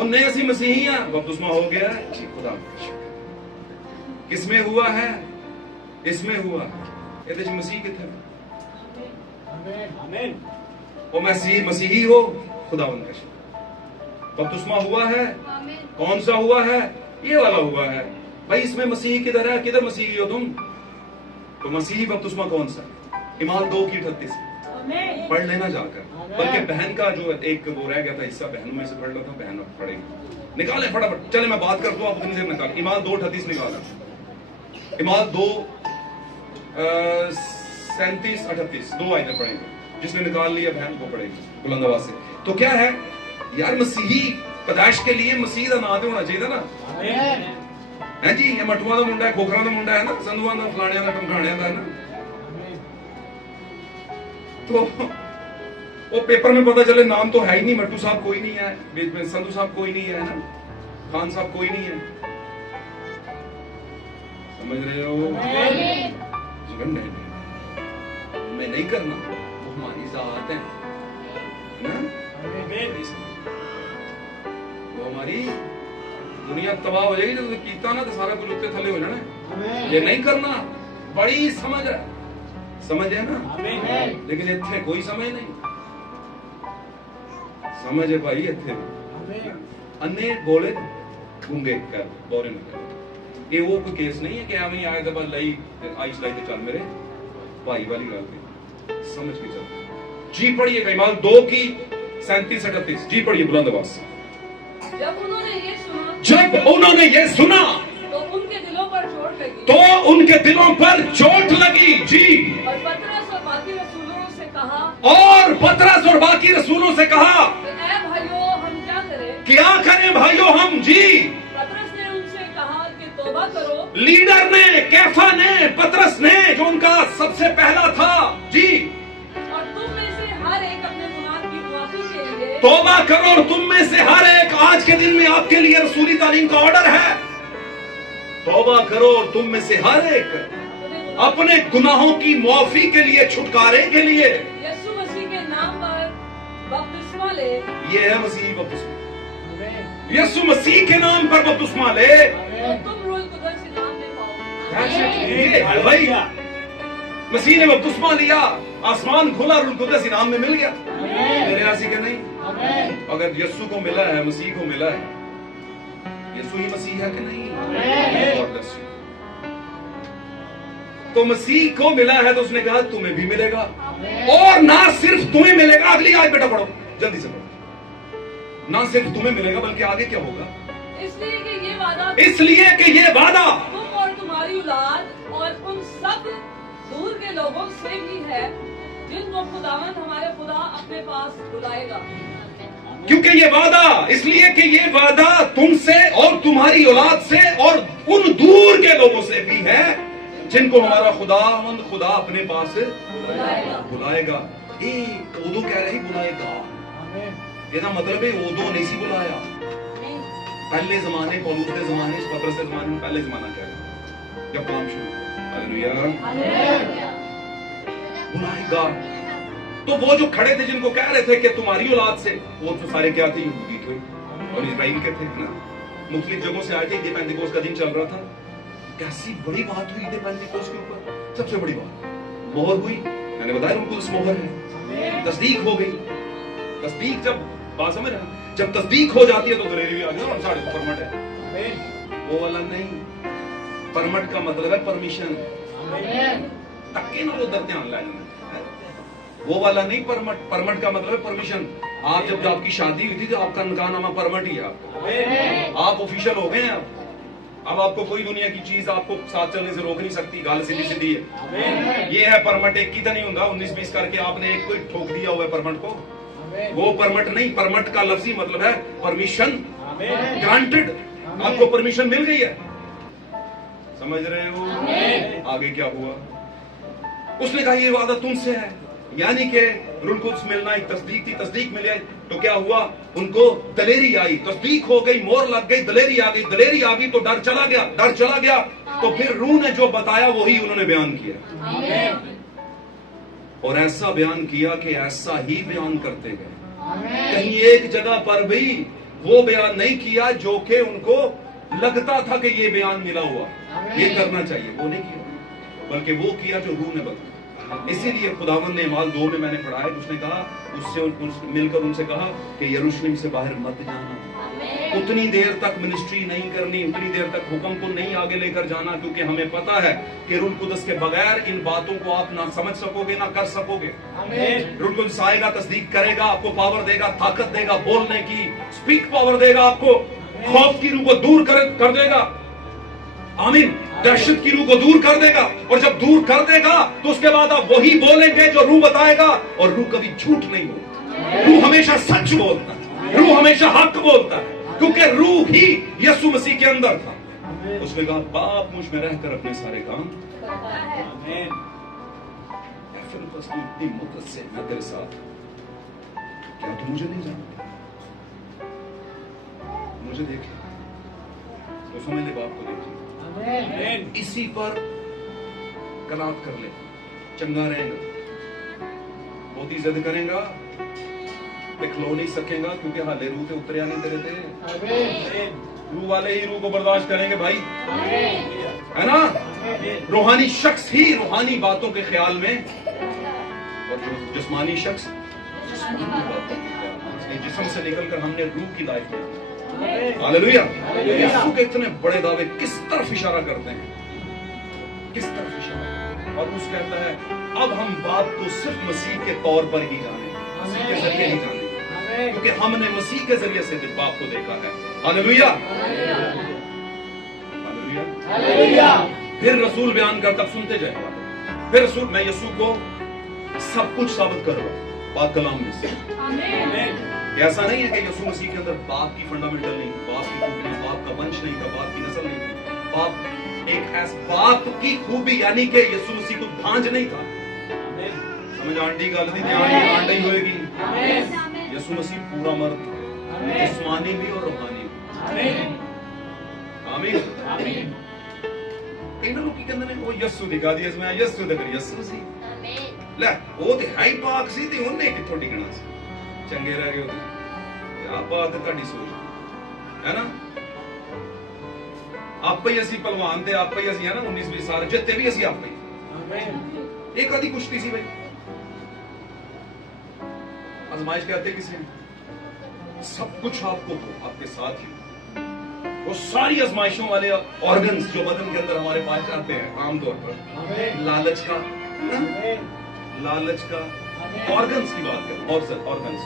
उन्हें असी मसीही हैं, बपतिस्मा हो गया है, खुदा किसमें हुआ है? इसमें हुआ है, ये मसीह कितने? वो मसीही हो, खुदा उनका बपतिस्मा हुआ है, कौन सा हुआ है? ये वाला हुआ है भाई। इसमें मसीही किधर है? किधर मसीही हो तुम? तो मसीही बपतिस्मा कौन सा? ईमान 2:38 पढ़ लेना जाकर, बल्कि बहन का जो एक वो रह गया था हिस्सा, बहनों में से पढ़ लो था, बहन पढ़ेगी, निकाले फटाफट। चले मैं बात करता हूँ, आप उतनी देर निकाल। ईमान 2:38 निकाला, ईमान 2:37-38 दो आयतें पढ़ेंगे, जिसने निकाल लिया बहन को पढ़ेगी बुलंद आवाज से। तो क्या है यार, मसीही पैदाइश के लिए मसीह का नाम होना चाहिए ना, है जी? ये मटुआ का मुंडा है, खोखरा का मुंडा है ना, संधुआ का, फलाने का, टमकाने का है ना। तो वो पेपर में पता चले नाम तो है ही नहीं, मट्टू साहब कोई नहीं है, संधु साहब कोई नहीं है ना, खान साहब कोई नहीं है, समझ रहे हो? मैं नहीं करना, वो हमारी जात है ना, वो हमारी दुनिया तबाह हो जाएगी। जब कीता ना तो सारा कुछ उत्ते थले हो जाना। ये नहीं करना, बड़ी समझ है, समझ है ना, लेकिन इतने कोई समझ नहीं, समझ है भाई इतने अन्ने बोले गूंगे कर बोरे में कर। ये वो कोई केस नहीं है कि हमें आए दबा लाई आइस लाई तो चल मेरे भाई वाली गल समझ के चल। जी पढ़िएगा ईमान 2:37-38 जी पढ़िए बुलंद आवाज से। जब उन्होंने ये सुना तो उनके दिलों पर चोट लगी जी। और पतरस और बाकी रसूलों से कहा ऐ भाइयों हम क्या करें भाइयों हम जी। पतरस ने उनसे कहा कि तौबा करो। लीडर ने, कैफा ने, पतरस ने, जो उनका सबसे पहला था जी, और तुम में से हर एक अपने गुनाह की माफी के लिए तौबा करो। और तुम में से हर एक, आज के दिन में आपके लिए रसूली तालीम का ऑर्डर है, तौबा करो और तुम में से हर एक अपने गुनाहों की माफी के लिए, छुटकारे के लिए यीशु मसीह के नाम पर बपतिस्मा ले। ये है मसीह बपतिस्मा, यीशु मसीह के नाम पर बपतिस्मा ले तो तुम रूह कुदस के नाम में पाओगे। भाई मसीह ने बपतिस्मा लिया, आसमान खुला, रूह कुदस इनाम में मिल गया। मेरे आसी के नहीं, अगर यीशु को मिला है, मसीह को मिला है, यीशु ही मसीह है कि नहीं? तो मसीह को मिला है तो उसने कहा तुम्हें भी मिलेगा, और ना सिर्फ तुम्हें मिलेगा, अगली आयत बेटा पढ़ो जल्दी से पढ़ो, ना सिर्फ तुम्हें मिलेगा बल्कि आगे क्या होगा? इसलिए कि ये वादा तुम और तुम्हारी औलाद और उन सब दूर के लोगों से भी है जिनको खुदावंद हमारे खुदा अपने पास बुलाएगा। क्योंकि ये वादा, इसलिए कि ये वादा तुमसे और तुम्हारी औलाद से और उन दूर के लोगों से भी है जिनको हमारा खुदा अपने पास बुलाएगा। उदो कह रही बुलाएगा, ਇਹਦਾ मतलब है उदो नहीं सी बुलाया, पहले जमाने, पौलुस के जमाने, पतरस के जमाने में पहले जमाना कह रहा जब काम शुरू। हालेलुया, बुलाएगा। तो वो जो खड़े थे जिनको कह रहे थे कि तुम्हारी औलाद से, वो तो सारे क्या थे, यहूदी थे और इजराइल के थे ना, मुख्तलिफ जगहों से आए थे। ईद पेंतिकोस्त का दिन चल रहा था, कैसी बड़ी बात हुई ईद पेंतिकोस्त के ऊपर, सबसे बड़ी बात मोहर हुई। मैंने बताया उनको उस मोहर है, तस्दीक हो गई। तस्दीक जब बात समझ रहे, जब तस्दीक हो जाती है तो दलेरी भी आ गई। और साढ़े को परमट है, वो वाला नहीं। परमट का मतलब है परमिशन, तक्के ना वो दरते ऑनलाइन, वो वाला नहीं। परमट का मतलब है परमिशन। आप जब आपकी शादी हुई थी तो आपका निकाहनामा परमट ही है, आप ऑफिशियल हो गए हैं। अब आपको कोई दुनिया की चीज आपको साथ चलने से रोक नहीं सकती, गाल सीधी सीधी है। ये है परमट, एक की तो नहीं होगा 19-20 करके आपने एक कोई ठोक दिया हुआ है परमट को, वो परमट नहीं। परमट का लफ्जी मतलब है परमिशन, ग्रांटेड, आपको परमिशन मिल गई है। समझ रहे हो? आगे क्या हुआ? उसने कहा ये वादा तुमसे है, यानी कि रूल कुद्स मिलना एक तस्दीक थी, तस्दीक मिल गई तो क्या हुआ, उनको दलेरी आई, तस्दीक हो गई, मोहर लग गई, दलेरी आ गई। दलेरी आ गई तो डर चला गया, डर चला गया तो फिर रूह ने जो बताया वही उन्होंने बयान किया, और ऐसा बयान किया कि ऐसा ही बयान करते गए। कहीं एक जगह पर भी वो बयान नहीं किया जो कि उनको लगता था कि ये बयान मिला हुआ, ये करना चाहिए, वो नहीं किया, बल्कि वो किया जो रूह ने बताया। इसीलिए खुदावंद ने माल 2 में मैंने पढ़ा है, उसने कहा उससे मिलकर उनसे कहा कि यरूशलेम से बाहर मत जाना, उतनी देर तक मिनिस्ट्री नहीं करनी, उतनी देर तक हुक्म को नहीं आगे लेकर जाना, क्योंकि हमें पता है कि रूह कुदस के बगैर इन बातों को आप ना समझ सकोगे ना कर सकोगे। रूह कुदस आएगा, तस्दीक करेगा, आपको पावर देगा, ताकत देगा बोलने की, स्पीक पावर देगा आपको, खौफ की रूह को दूर कर देगा। आमीन। दहशत की रूह को दूर कर देगा, और जब दूर कर देगा तो उसके बाद आप वही बोलेंगे जो रूह बताएगा, और रूह कभी झूठ नहीं बोलता, रूह हमेशा सच बोलता है, रूह हमेशा हक बोलता है, क्योंकि रूह ही यीशु मसीह के अंदर था। उसने कहा बाप मुझ में रहकर अपने सारे काम, इतनी मुद्दत से मैं तेरे साथ, क्या तू मुझे नहीं जानता? मुझे देखे तो समझ ले, बाप को देखे, इसी पर कनात कर ले, चंगा रहेगा। बहुत ही जिद करेगा, खलो नहीं सकेगा, क्योंकि हाले रूह के उतरिया नहीं तेरे थे। रूह वाले ही रूह को बर्दाश्त करेंगे भाई, है ना? रूहानी शख्स ही रूहानी बातों के ख्याल में, और जो जिस्मानी शख्स जिस्मानी बातों के ख्याल में। जिस्म से निकलकर हमने रूह की लाइफ में, हालेलुया। यीशु के इतने बड़े दावे किस तरफ इशारा करते हैं, किस तरफ इशारा? और उस कहता है अब हम बात तो सिर्फ मसीह के तौर पर ही जाने, मसीह के जरिए ही जाने, क्योंकि हमने मसीह के जरिए से बाप को देखा है। Hallelujah, hallelujah. फिर रसूल बयान करता, सुनते जाए, फिर रसूल, मैं यीशु को सब कुछ साबित करूंगा पाक कलाम में से। ऐसा नहीं है कि यीशु मसीह के अंदर बाप की फंडामेंटल नहीं, बाप की खूबी नहीं, बाप का वंश नहीं था, बाप की नस्ल नहीं थी, बाप एक ऐसा बाप की खूबी, यानी कि यीशु मसीह को भांज नहीं था। समझ आंटी गल दी आंटी होएगी। यीशु मसीह पूरा मर्द, जिस्मानी भी और रूहानी भी। आमीन। इन लोग की कहंदे ने वो यीशु दिखा दिया, मैं यीशु दे कर यीशु मसीह ले, वो ते हाई पाक सी ते ਉਹਨੇ ਕਿੱਥੋਂ ਟਿਕਣਾ ਸੀ, ਚੰਗੇ ਰਹਿ ਗਏ ਉਹਦੇ। ਆਹ ਬਾਤ ਤੁਹਾਡੀ ਸੋਚ ਹੈ ਨਾ, ਆਪੇ ਹੀ ਅਸੀਂ ਪਹਿਲਵਾਨ ਤੇ ਆਪੇ ਹੀ ਅਸੀਂ ਹੈ ਨਾ 19-20 ਸਾਲ ਜਿੱਤੇ ਵੀ ਅਸੀਂ ਆਪੇ ਹੀ। ਇਹ ਕਦੀ ਕੁਸ਼ਤੀ ਸੀ ਬਈ, आजमाइश कहते किसे, सब कुछ आपको हो, आपके साथ ही वो सारी आजमाइशों वाले ऑर्गन्स जो बदन के अंदर हमारे पास आते हैं आमतौर पर, लालच का ऑर्गन्स की बात करें, ऑर्गन्स।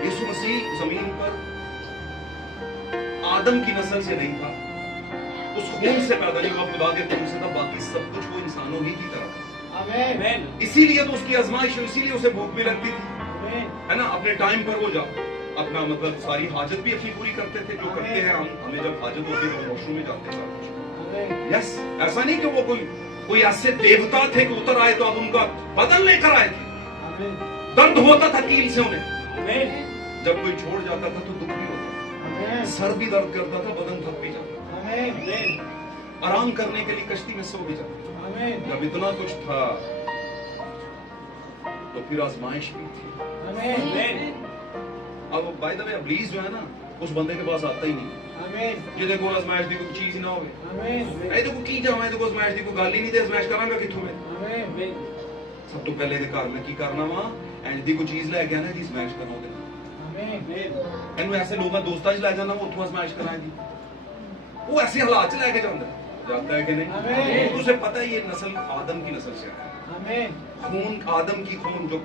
यीशु मसीह जमीन पर आदम की नस्ल से नहीं था, उस खून से पैदा नहीं हुआ, खुदा के खून से था, बाकी सब कुछ वो इंसानों ही की तरह था। इसीलिए तो उसकी आजमाइश, इसीलिए उसे भूख भी लगती थी, है ना। अपने टाइम पर वो अपना मतलब सारी हाजत भी अपनी पूरी करते थे, जो करते हैं हम, हमें जब हाजत होती है तो वॉशरूम में जाते हैं। यस, ऐसा नहीं कि वो कोई ऐसे देवता थे कि उतर आए तो अब उनका बदन लेकर आए थे। दर्द होता था कील से उन्हें, जब कोई छोड़ जाता था तो दुख भी होता था, सर भी दर्द करता था, बदन थक भी जाता, आराम करने के लिए कश्ती में सो भी जाता। जब इतना कुछ था तो फिर आजमाइश भी थी। अब बाय द वे इब्लीस जो है ना उस बंदे के पास आता ही नहीं। ये देखो आजमाइश दी कोई चीज ना होवे, नहीं देखो की जावे देखो आजमाइश दी कोई गल ही नहीं, ते आजमाइश करांगा किथों मैं? सब तो पहले दे घर में की करना वा एंड दी कोई चीज ले गया ना जी आजमाइश करना होवे। एनू ऐसे लोग दोस्तां च ले जाना वो उठो आजमाइश कराएगी, वो ऐसे हालात च लेके जाता है कि नहीं? उसे पता है ये नस्ल आदम की नस्ल से है, खून आदम की खून जो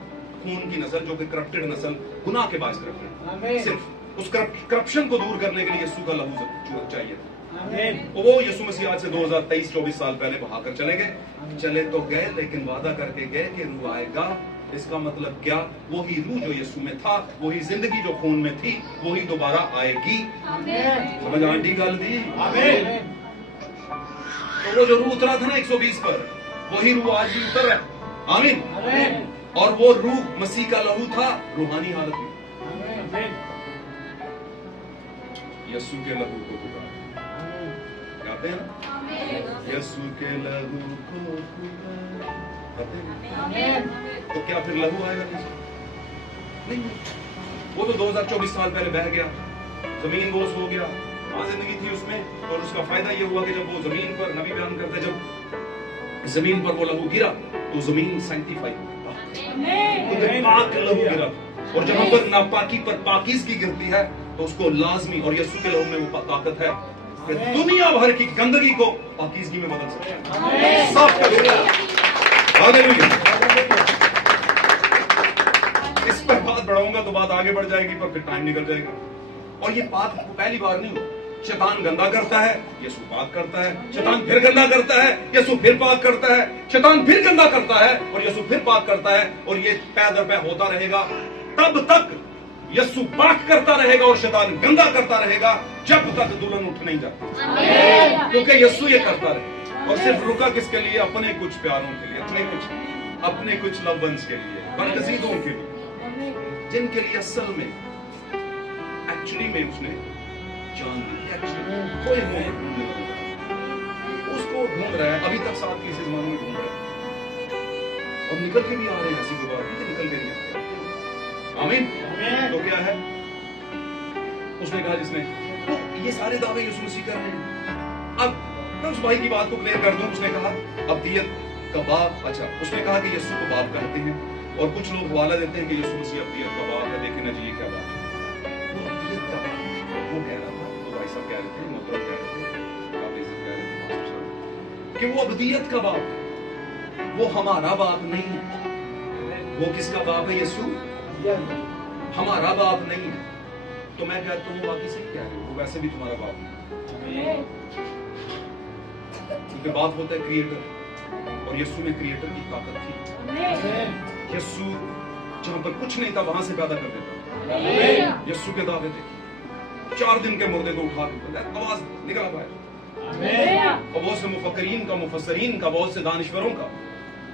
खून की नस्ल जो कि करप्टेड नस्ल, गुनाह के बायस करप्टेड, सिर्फ उस करप्शन को दूर करने के लिए यीशु का लहू चाहिए था। वो यीशु मसीह आज से 2023-24 साल पहले बहाकर चले गए, चले तो गए लेकिन वादा करके गए कि रूह आएगा। इसका मतलब क्या? वही रूह जो यीशु में था, वही जिंदगी जो खून में थी, वही दोबारा आएगी। समझ आंटी गल दी? तो वो जो रूह उतरा था ना 120 पर, वही रूह आज भी उतर रहा है। आमीन। और वो रूह मसीह का लहू था रूहानी हालत में। यीशु के लहू को पुकार, कहते हैं ना, यीशु के लहू को कहते हैं। तो क्या फिर लहू आएगा? नहीं, वो तो 2024 साल पहले बह गया, जमीन बोस हो गया, वहां जिंदगी थी उसमें। और उसका फायदा ये हुआ कि जब वो जमीन पर, नबी बयान करते, जब जमीन पर वो लहू गिरा तो जमीन सैंक्टिफाई, पाक लहू गिरा। और जहां पर नापाकी पर पाकीज़गी गिरती है तो उसको लाजमी, और यीशु के लहू में वो ताकत है कि दुनिया भर की गंदगी को पाकीज़गी में बदल सकता है, साफ कर देगा। हालेलुया। इस पर बात बढ़ाऊंगा तो बात आगे बढ़ जाएगी, पर फिर टाइम निकल जाएगा। और ये बात पहली बार नहीं हुई। शैतान गंदा करता है, यीशु पाक करता है। शैतान फिर गंदा करता है, यीशु फिर पाक करता है। शैतान फिर गंदा करता है और यीशु फिर पाक करता है। और ये पै दर पै होता रहेगा तब तक यीशु पाक करता रहेगा और शैतान गंदा करता रहेगा, जब तक दुल्हन उठ नहीं जाती। क्योंकि यीशु ये करता रहे। और सिर्फ रुका किसके लिए? अपने कुछ प्यारों के लिए, अपने कुछ लव वंस के लिए, बरगजीदों के लिए, जिनके लिए असल में एक्चुअली में उसने जान दी। कोई उसको ढूंढ रहा है, अभी तक 7 केसेस मानो में ढूंढ रहा है और निकल के भी आ रहे हैं ऐसी बात नहीं, निकल के नहीं आ रहे। आमीन। तो क्या है? उसने कहा जिसने, तो ये सारे दावे यीशु मसीह कर रहे हैं। अब मैं उस भाई की बात को क्लियर कर दूं। उसने कहा अब्दियत का बाप, अच्छा उसने कहा कि यीशु को बाप कहते हैं और कुछ लोग हवाला देते हैं कि यीशु मसीह अब्दियत का बाप है। देखें ना जी ये क्या बात है, वो अब्दियत का बाप वो कह रहा था, तो भाई साहब कह रहे थे, मोहतरम कह रहे थे, काफी सब कह रहे थे मास्टर साहब कि वो अब्दियत का बाप है, वो हमारा बाप नहीं है। वो किसका बाप है? यीशु, हमारा बाप नहीं है। तो मैं कहता हूँ बाकी सही कह रहे हो, वो वैसे भी तुम्हारा बाप है, क्योंकि बात होता है क्रिएटर, और यीशु में क्रिएटर की ताकत थी। यीशु जहां पर कुछ नहीं था वहां से पैदा कर देता। यीशु के दावे थे 4 दिन के मुर्दे को उठा के आवाज निकला पाया। और बहुत से मुफक्करीन का, मुफस्सरीन का, बहुत से दानिश्वरों का,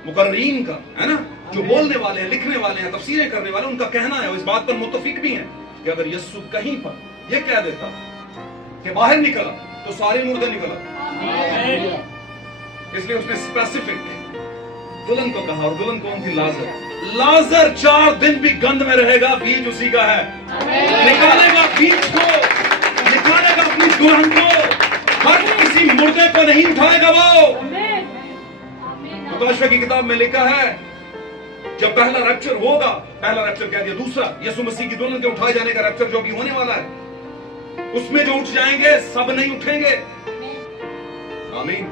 मुकर्रीन का, है ना, जो बोलने वाले हैं, लिखने वाले हैं, तफसीरें करने वाले, उनका कहना है, इस बात पर मुत्तफिक भी हैं कि अगर यीशु कहीं पर यह कह देता कि बाहर निकला तो सारे मुर्दे निकला। इसलिए उसने स्पेसिफिक दुल्हन को कहा, और दुल्हन कौन थी? लाजर। लाजर 4 दिन भी गंध में रहेगा, बीज उसी का है। निकालेगा बीज को, निकालेगा अपनी दुल्हन को, हर किसी मुर्दे को नहीं उठाएगा वो। मुकाशवा की किताब में लिखा है जब पहला रैप्चर होगा, पहला रैप्चर कह दिया, दूसरा यीशु मसीह की दुल्हन के उठाए जाने का रैप्चर जो भी होने वाला है, उसमें जो उठ जाएंगे सब नहीं उठेंगे। आमीन।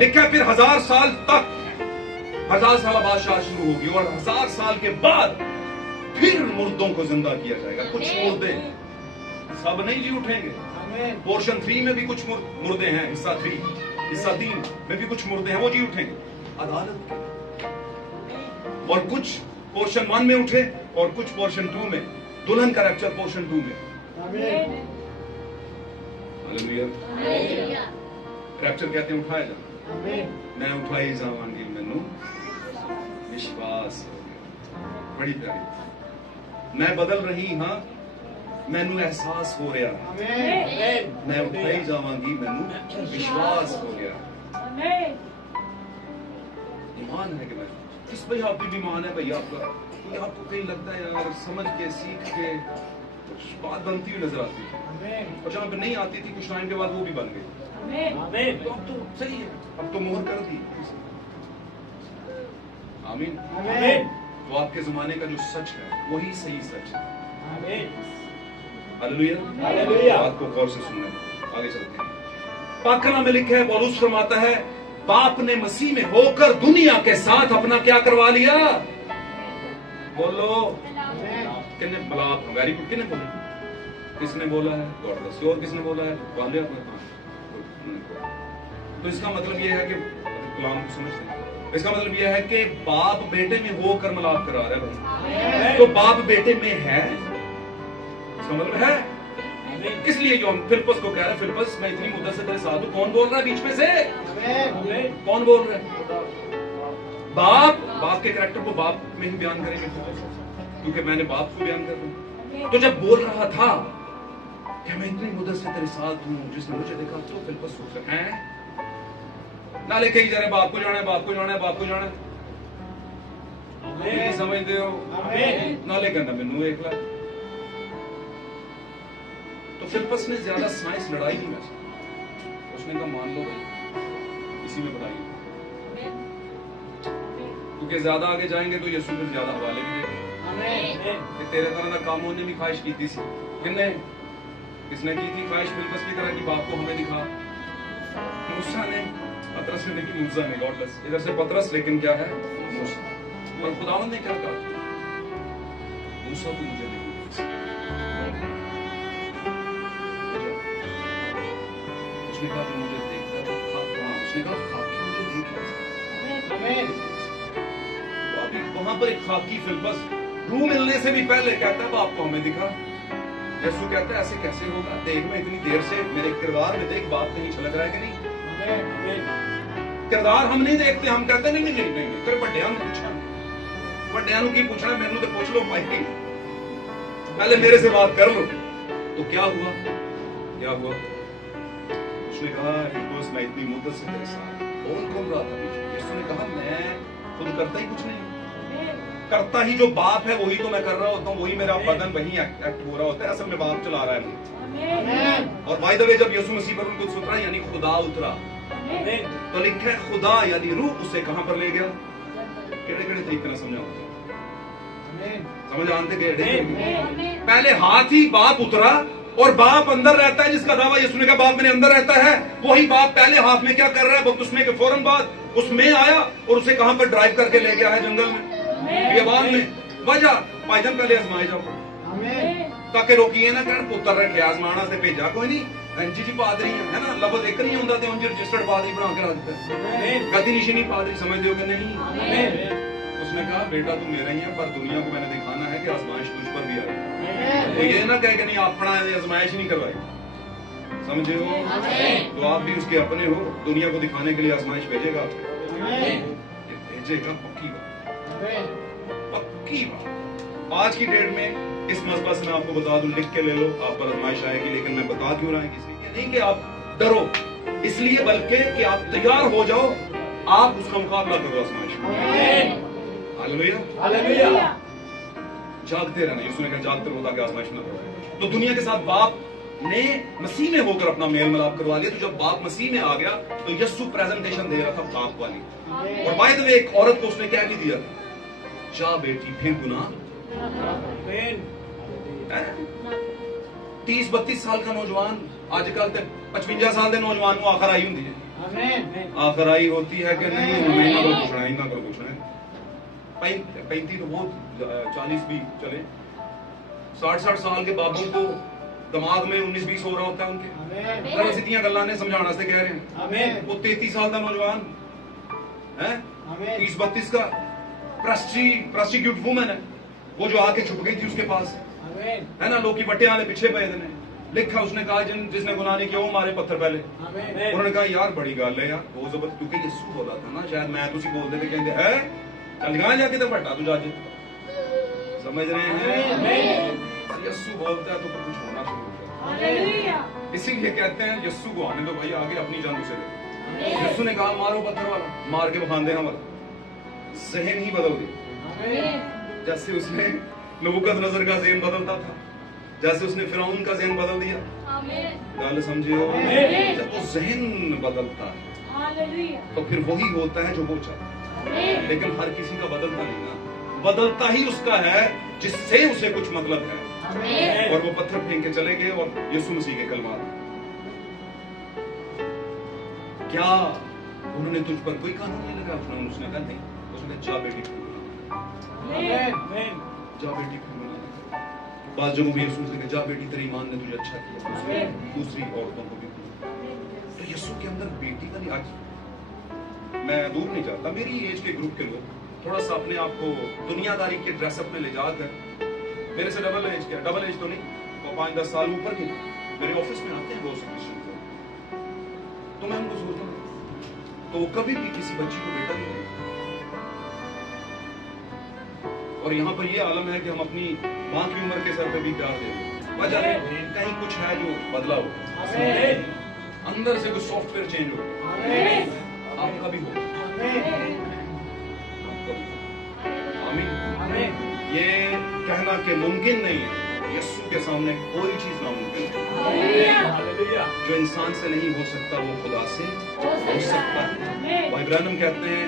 लिखा फिर 1000 साल तक, 1000 साल बादशाह शुरू होगी और 1000 साल के बाद फिर मुर्दों को जिंदा किया जाएगा। कुछ मुर्दे, सब नहीं जी उठेंगे। पोर्शन 3 में भी कुछ मुर्दे हैं, हिस्सा 3, हिस्सा 3 में भी कुछ मुर्दे हैं, वो जी उठेंगे अदालत। और कुछ पोर्शन 1 में उठे और कुछ पोर्शन 2 में, दुल्हन का रैप्चर पोर्शन 2 में। हालेलुया। रैप्चर कहते हैं उठाया जाना। मैं उठाई जावांगी, मैनू विश्वास हो गया। बड़ी प्यारी, मैं बदल रही, हाँ मैनू एहसास हो रहा, मैं उठाई जावांगी, मैनू विश्वास हो गया। ईमान है कि मैं किस भाई आप भी मान है भैया आपका, क्योंकि आपको कहीं लगता है यार समझ के सीख के कुछ बात बनती हुई नजर आती है, और जहाँ पे नहीं आती थी कुछ टाइम के बाद वो भी बन गई। तो अब तो सही है, अब तो मोहर कर दी। आमीन। तो आपके जमाने का जो सच है वही सही सच है। हालेलुया। बात को गौर से सुनना, आगे चलते हैं। पाक कलाम में लिखा है, पौलुस फरमाता है, बाप ने मसीह में होकर दुनिया के साथ अपना क्या करवा लिया? बोलो किसने बोला? Very good. किसने बोला? किसने बोला है? God bless you. और किसने बोला है? वाले तो इसका मतलब यह है कि कलाम को समझते हैं, इसका मतलब यह है कि बाप बेटे में होकर मिलाप करा रहा है। तो बाप बेटे में है, इसका मतलब है। किस लिए जो हम फिलिप्पस को कह रहे हैं, फिलिप्पस मैं इतनी मुद्दत से तेरे साथ हूं। कौन बोल रहा है बीच में से? कौन बोल रहा है? बाप के कैरेक्टर को बाप में ही बयान करेंगे, क्योंकि मैंने बाप को बयान कर दिया। तो जब बोल रहा था कि मैं इतनी मुद्दत से तेरे साथ हूं, जिसने मुझे देखा, तो फिलिप्पस सोच रहा है नाले कई जा रहे बाप को जाना है, बाप को जाना है, बाप को जाना है, समझते हो? नाले कहना मैनू एक लाख। तो फिलिप्पस ने ज्यादा साइंस लड़ाई नहीं वैसे, उसने कहा मान लो भाई इसी में बताइए, क्योंकि ज्यादा आगे जाएंगे तो यीशु फिर ज्यादा हवाले भी देगा कि तेरे तरह का काम होने भी ख्वाहिश की थी। किसने की थी ख्वाहिश? फिलिप्पस की तरह की बाप को हमें दिखा। मूसा ने, पतरस ने देखी, मूसा ने, गॉड ब्लेस, इधर से पतरस, लेकिन क्या है मूसा। और खुदावंद ने क्या कहा? मूसा को मुझे देखो। उसने कहा जो मुझे देखता है, उसने कहा खाकी मुझे देख। वहां पर एक खाकी फिलिप्पस रूह मिलने से भी पहले कहता है बाप को हमें दिखा। यीशु कहता है ऐसे कैसे होगा? देख मैं इतनी देर से मेरे किरदार में देख, बाप कहीं छलक रहा है कि नहीं? किरदार हम नहीं देखते, हम कहते नहीं नहीं नहीं नहीं फिर बड़िया पूछा, बड़िया की पूछना, मैनू तो पूछ लो भाई, पहले मेरे से बात कर लो। तो क्या हुआ? क्या हुआ? उसने कहा फिलिप्पस मैं इतनी मुद्दत से तेरे साथ बोल रहा था। यीशु ने कहा मैं खुद करता ही कुछ नहीं, करता ही जो बाप है वही तो मैं कर रहा होता हूँ, वही मेरा बदन वही एक्ट हो रहा होता है, असल में बाप चला रहा है मुझे। और बाय द वे जब यीशु मसीह पर कुछ उतरा यानी खुदा उतरा, तो लिखा है खुदा यानी रूह उसे कहां पर ले गया? केड़े तरीके ना समझाओ, समझ आते गए? पहले हाथ ही बाप उतरा, और बाप अंदर रहता है, जिसका दावा यीशु ने कहा बाप मेरे अंदर रहता है। वही बाप पहले हाथ में क्या कर रहा है? बपतिस्मे के फौरन बाद उसमें आया और उसे कहां पर ड्राइव करके ले गया है? जंगल में, बियाबान में। वजह भाईजान पहले आजमाए जाओ, ताकि रोकिए ना कहन पुत्र रखे आजमाना से भेजा कोई नहीं। जी पादरी है ना, लफ्ज एक नहीं होता, उनकी रजिस्टर्ड पादरी बना के रख दिया, गति निशानी पादरी समझते हो कि नहीं? उसने कहा बेटा तू मेरा ही है, पर दुनिया को मैंने दिखाना है कि आजमाइश तुझ पर भी आई। तो ये ना कहे कि नहीं अपना आजमाइश नहीं करवाई, समझे हो? तो आप भी उसके अपने हो, दुनिया को दिखाने के लिए आजमाइश भेजेगा, भेजेगा। पक्की बात, पक्की बात। आज की डेट में इस मसला से मैं आपको बता दूं, लिख के ले लो, आप पर आजमाइश आएगी। लेकिन मैं बता क्यों रहा है इसलिए नहीं कि आप डरो, इसलिए बल्कि कि आप तैयार हो जाओ, आप उसका मुकाबला करो आजमाइश में। हालेलुया। जागते रहना, यीशु ने कहा जागते रहो ताकि आजमाइश न करो। तो दुनिया के साथ बाप ने मसीह में होकर अपना मेल मिलाप करवा लिया। तो जब बाप मसीह में आ गया तो यीशु प्रेजेंटेशन दे रहा था बाप वाली। और बाय द वे एक औरत को उसने क्या भी दिया? जा बेटी फेंकू ना। 30-32 साल का नौजवान, आजकल तो 55 साल के नौजवान को आखर आई होती है। आखर आई होती है कि नहीं? महीना को पूछना, इतना को पूछना है। 35 तो बहुत, 40 भी चले। 60-60 साल के बाबों को दिमाग में 19-20 हो रहा होता है उनके। सीधियां गल्लां ने समझाने से कह रहे हैं। वो 33 साल का नौजवान है, 30-32 का प्रोस्टिट्यूट वुमन है, वो जो आके छुप गई थी उसके पास, है ना, लोग की बट्टे वाले पीछे पे ने लिखा। उसने कहा जिसने गुनाह नहीं किया वो मारे पत्थर पहले। उन्होंने कहा यार बड़ी गल है यार, वो जबरदस्त, क्योंकि यीशु बोला था ना, शायद मैं तुसी बोलते थे, कहते है चल गा जाके तो बट्टा तू जाके, समझ रहे हैं? यीशु बोलता है तो कुछ होना शुरू होता है। इसीलिए कहते हैं यीशु को आने दो भाई, आगे अपनी जान उसे दो। यीशु ने कहा मारो पत्थर वाला, मार के बखान देना वाला, जहन ही बदल दिया। जैसे उसने नबूकदनेस्सर का ज़हन बदलता था, जैसे उसने फिरौन का ज़हन बदल दिया। गल समझियो, जब वो ज़हन बदलता है तो फिर वही होता है जो वो चाहता है। लेकिन हर किसी का बदलता नहीं ना, बदलता ही उसका है जिससे उसे कुछ मतलब है। और वो पत्थर फेंक के चले गए और यीशु मसीह के कलमात, क्या उन्होंने तुझ पर कोई कानून नहीं लगा? उसने कहा नहीं, उसने कहा जा बेटी जा बेटी फिर बना। बाद जगहों में यीशु ने कहा जा बेटी तेरी ईमान ने तुझे अच्छा किया, दूसरी औरतों को भी। तो यीशु के अंदर बेटी का नहीं। आज मैं दूर नहीं जाता, मेरी एज के ग्रुप के लोग थोड़ा सा अपने आप को दुनियादारी के ड्रेसअप में ले जाकर, मेरे से डबल एज क्या, डबल एज तो नहीं, तो 5-10 साल ऊपर की मेरे ऑफिस में आते हैं बहुत से क्रिश्चियन, तो मैं उनको सोचता हूँ तो कभी भी किसी बच्ची को बेटा नहीं देते। और यहाँ पर ये आलम है कि हम अपनी माँ की उम्र के सर पे भी प्यार दें। वजह नहीं, कहीं कुछ है जो बदला हो, अंदर से कुछ सॉफ्टवेयर चेंज हो, आपका भी हो। आमीन। ये कहना कि मुमकिन नहीं है, यीशु के सामने कोई चीज नामुमकिन है। जो इंसान से नहीं हो सकता वो खुदा से हो सकता है। भाई ब्रैनम कहते हैं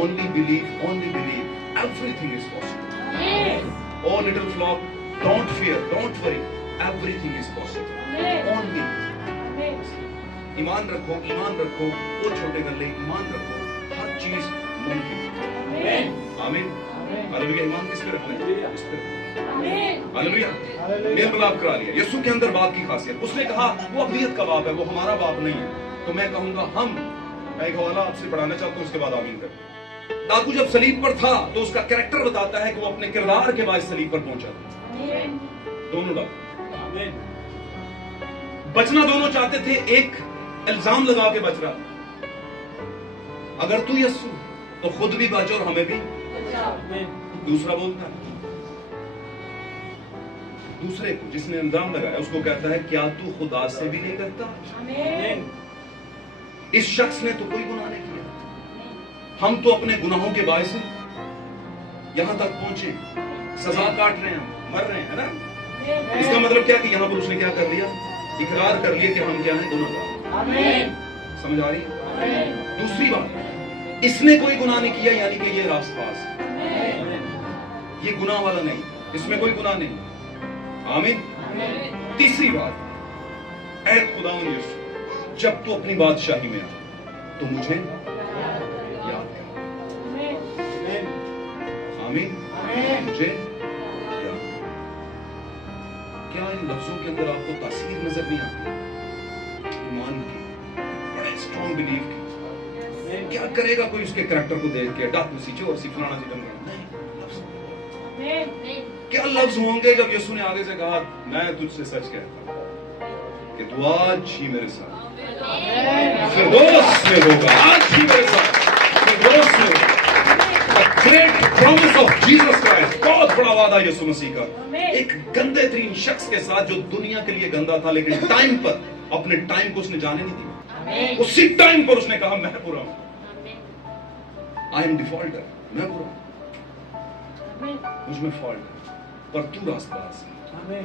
only believe everything is possible. O little flock don't fear don't worry, everything is possible. Only ईमान रखो, वो छोटे गल्ले ईमान रखो, हर चीज मुमकिन। आमीन। हालेलुया। ईमान किस पे रखना है? इस पे। हालेलुया। मेल मिलाप करा लिया। यीशु के अंदर बाप की खासियत, उसने कहा वो अब्दियत का बाप है, वो हमारा बाप नहीं है। तो मैं कहूंगा मैं एक हवाला आपसे पढ़ाना चाहता हूं, उसके बाद आमीन कर। दाकू जब सलीब पर था तो उसका कैरेक्टर बताता है कि वो अपने किरदार के बाद सलीब पर पहुंचा था। दोनों डाकू बचना दोनों चाहते थे, एक इल्जाम लगा के बच रहा, अगर तू यीशु तो खुद भी बच और हमें भी। दूसरा बोलता है, दूसरे को जिसने इल्जाम लगाया उसको कहता है क्या तू खुदा से भी नहीं करता? इस शख्स ने तो कोई गुनाह नहीं किया, हम तो अपने गुनाहों के बायस यहां तक पहुंचे, सजा काट रहे हैं, मर रहे हैं, है ना? इसका मतलब क्या कि यहां पर उसने क्या कर लिया? इकरार कर लिया कि हम क्या हैं? गुनाहगार। समझ आ रही है? दूसरी बात, इसने कोई गुनाह नहीं किया, यानी कि ये रास्तबाज, ये गुनाह वाला नहीं, इसमें कोई गुनाह नहीं। आमीन। तीसरी बात, ऐ खुदावंद यीशु, जब तू अपनी बादशाही में आ तो मुझे याद कर। आमीन। मुझे याद। क्या इन लफ्जों के अंदर आपको तासीर नजर नहीं आती? ईमान की, बड़े स्ट्रॉन्ग बिलीव की। क्या करेगा कोई उसके करैक्टर को देख के, डाकू सी, चोर सी, फलाना सी, नहीं। क्या लफ्ज होंगे जब यीशु ने आगे से कहा मैं तुझसे सच कहता हूं कि तू आज ही मेरे साथ फिरदौस में होगा, आज ही मेरे साथ फिरदौस में होगा। Great promise of Jesus Christ, बहुत बड़ा वादा यीशु मसीह का, एक गंदे तरीन शख्स के साथ जो दुनिया के लिए गंदा था, लेकिन टाइम पर, अपने टाइम को उसने जाने नहीं दिया। उसी टाइम पर उसने कहा मैं बुरा हूं, आई एम डिफॉल्टर, मैं बुरा हूं, मुझमें फॉल्ट है, पर तू रास्तबाज।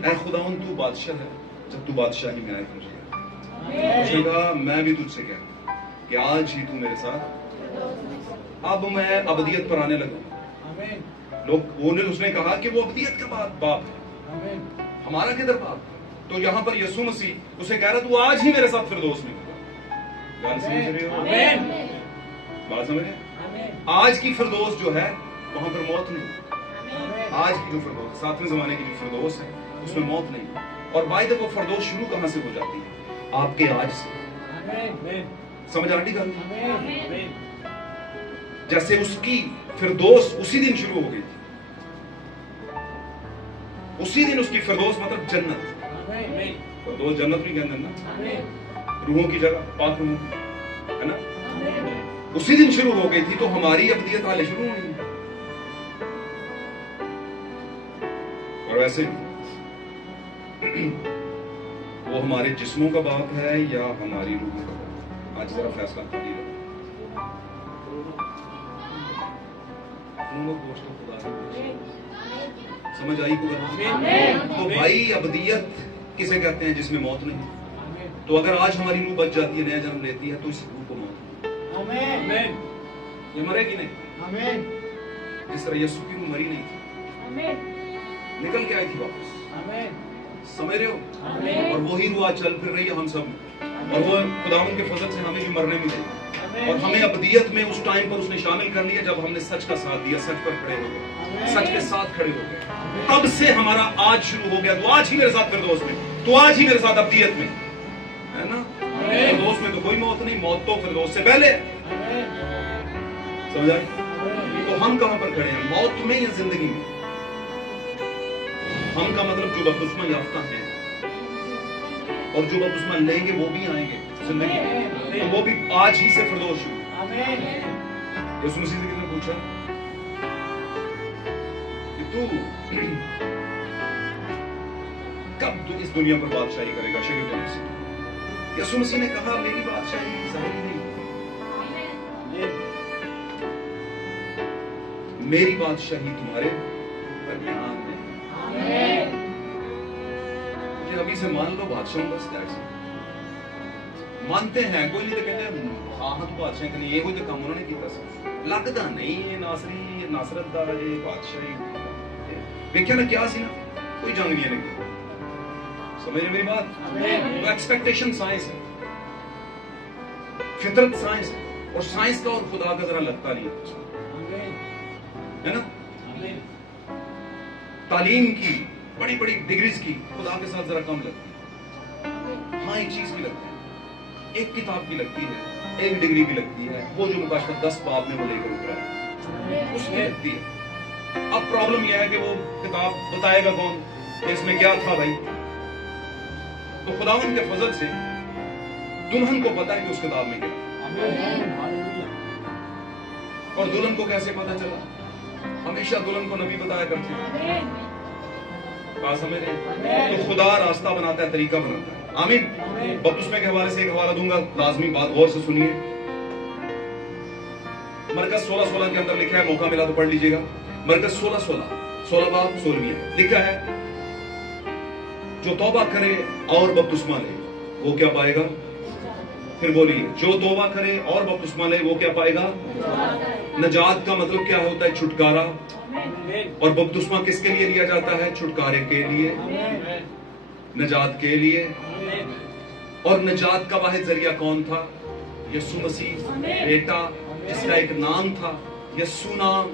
ऐ खुदावन तू बादशाह है, जब तू बादशाही में आए मुझे कहा मैं भी तुझसे कहता कि आज ही तू मेरे साथ। अब मैं अबदियत पर आने लगा। लोग उसने कहा कि वो अबदियत का बाप है, हमारा किधर बाप? तो यहाँ पर यीशु मसीह उसे कह रहा तू आज ही मेरे साथ फिरदौस में होगा। बात समझ रहे हो? बात समझ रहे? आज की फिरदौस जो है वहां पर मौत नहीं। आज की जो फिरदौस, 7वें जमाने की जो फिरदौस है उसमें मौत नहीं। और बाय द वे वो फिरदौस शुरू कहां से हो जाती है? आपके आज से। समझ आ रही गल? जैसे उसकी फिरदौस उसी दिन शुरू हो गई थी, उसी दिन उसकी फिरदौस मतलब जन्नत। फिरदौस जन्नत नहीं कहते ना, रूहों की जगह, पाक रूहों की, है ना? उसी दिन शुरू हो गई थी, तो हमारी अबदियत हाले शुरू होनी है। और वैसे वो हमारे जिस्मों का बाप है या हमारी रूह का बाप? आज जरा फैसला कर लिया। दोनों गोश्त खुदा की गोश्त। समझ आई को बात? तो भाई अबदियत किसे कहते हैं जिसमें मौत नहीं। तो अगर आज हमारी रूह बच जाती है, नया जन्म लेती है, तो इस रूह को मौत नहीं, ये मरेगी नहीं। जिस तरह यीशु की रूह मरी नहीं थी, निकल के आई थी वापस। समझ रहे हो? और वही रूह आज चल फिर रही है हम सब में, और वो खुदावंद के फजल से हमें भी मरने नहीं देगी, और हमें अबदियत में उस टाइम पर उसने शामिल कर लिया जब हमने सच का साथ दिया, सच पर खड़े हो गए, सच के साथ खड़े हो गए। तब से हमारा आज शुरू हो गया। तो आज ही मेरे साथ फिरदौस में, तो आज ही मेरे साथ अबदियत में, है ना? फिरदौस में तो कोई मौत नहीं, मौत तो फिरदौस से पहले। समझ आई? तो हम कहां पर खड़े हैं, मौत में या जिंदगी में? हम का मतलब जो बपतिस्मा याफ्ता है, और जो बपतिस्मा लेंगे वो भी आएंगे जिंदगी में, तो वो भी आज ही से फिरदौस शुरू। यीशु मसीह से किसने पूछा कि तू कब तू इस दुनिया पर बादशाही करेगा? शरीर से यीशु मसीह ने कहा मेरी बादशाही ज़ाहिरी नहीं, मेरी बादशाही तुम्हारे दरमियान है। मुझे अभी से मान लो बादशाह बस दैट्स इट। मानते हैं कोई नहीं तो कहते हाँ हाँ तू बादशाह करनी, ये कोई तो काम उन्होंने किया लगता नहीं है नासरी नासरत दा ये बादशाही देखिए ना क्या सी ना कोई जंग नहीं है। समझ रहे मेरी बात? तो एक्सपेक्टेशन साइंस है, फितरत साइंस है, और साइंस का और खुदा का जरा लगता नहीं है ना? तालीम की बड़ी बड़ी डिग्रीज की खुदा के साथ जरा कम लगती है। हाँ एक चीज की लगती है, एक किताब की लगती है, एक डिग्री की लगती है, वो जो मुकाशफत 10 बाब में वो लेकर उतरा है उसकी लगती है। अब प्रॉब्लम यह है कि वो किताब बताएगा कौन कि इसमें क्या था भाई? तो खुदावंद के फजल से दुल्हन को पता है कि उस किताब में क्या, और दुल्हन को कैसे पता चला? हमेशा दुल्हन को नबी बताया करते हैं। बात समझ रहे? तो खुदा रास्ता बनाता है, तरीका बनाता है। आमीन। बपतिस्मे के हवाले से एक हवाला दूंगा, लाजमी बात गौर से सुनिए। मरकज 16:16 के अंदर लिखा है, मौका मिला तो पढ़ लीजिएगा। मरकज 16:16 बाब 16 लिखा है, जो तौबा करे और बपतिस्मा ले वो क्या पाएगा? फिर बोलिए, जो तौबा करे और बपतिस्मा ले वो क्या पाएगा? नजात का मतलब क्या होता है? छुटकारा। और बपतिस्मा किसके लिए लिया जाता है? छुटकारे के लिए, नजात के लिए। और नजात का वाहिद जरिया कौन था? यीशु मसीह, बेटा जिसका एक नाम था यीशु नाम।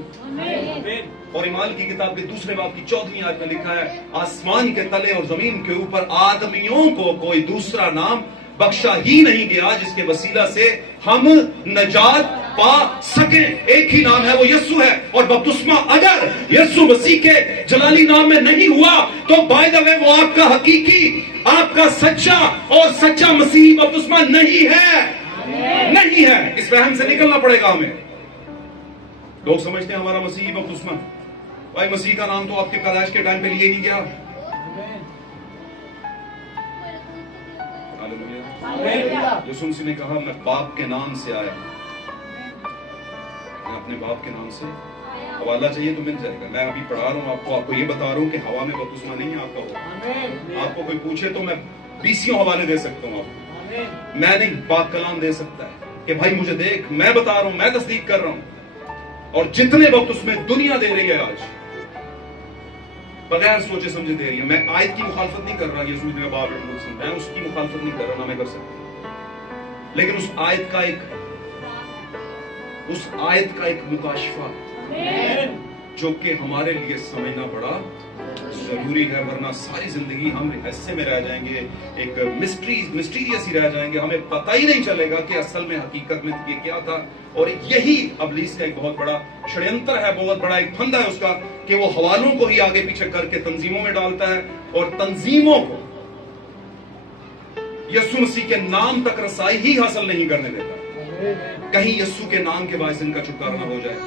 और इमाल की किताब के 2 बाब की 14वीं आयत में लिखा है, आसमान के तले और जमीन के ऊपर आदमियों को कोई दूसरा नाम बख्शा ही नहीं गया जिसके वसीला से हम नजात पा सके। एक ही नाम है, वो यीशु है। और बपतिस्मा अगर यीशु मसीह के जलाली नाम में नहीं हुआ तो बाय द वे वो आपका हकीकी, आपका सच्चा और सच्चा मसीही बपतिस्मा नहीं है, नहीं है। इस वहम से निकलना पड़ेगा हमें। लोग समझते हैं हमारा मसीही बपतिस्मा, भाई मसीह का नाम तो आपके पैदाइश के टाइम पे लिए नहीं गया। यीशु मसीह ने कहा, मैं बाप के नाम से आया, मैं अपने बाप के नाम से। हवाला चाहिए तो मिल जाएगा, मैं अभी पढ़ा रहा हूँ आपको ये बता रहा हूँ कि हवा में बपतिस्मा नहीं है आपका हो। आपको कोई पूछे तो मैं 20 हवाले दे सकता हूँ आपको, मैं नहीं, पाक कलाम दे सकता है कि भाई मुझे देख, मैं बता रहा हूँ, मैं तस्दीक कर रहा हूँ। और जितने वक्त उसमें दुनिया दे रही है आज बगैर सोचे समझे दे रही है। मैं आयत की मुखालफत नहीं कर रहा, यीशु ने बाप मैं उसकी मुखालफत नहीं कर रहा, ना मैं कर सकता, लेकिन उस आयत का एक मुकाशफा जो कि हमारे लिए समझना बड़ा जरूरी है, वरना सारी जिंदगी हम रहस्य में रह जाएंगे, एक मिस्टीरियस ही रह जाएंगे, हमें पता ही नहीं चलेगा कि असल में हकीकत में ये क्या था। और यही इब्लीस का एक बहुत बड़ा षड्यंत्र है, बहुत बड़ा एक फंदा है उसका, कि वो हवालों को ही आगे पीछे करके तंजीमों में डालता है और तंजीमों को यीशु मसीह के नाम तक रसाई ही हासिल नहीं करने देता। कहीं यीशु के नाम के बायस इनका छुटकारा ना हो जाए।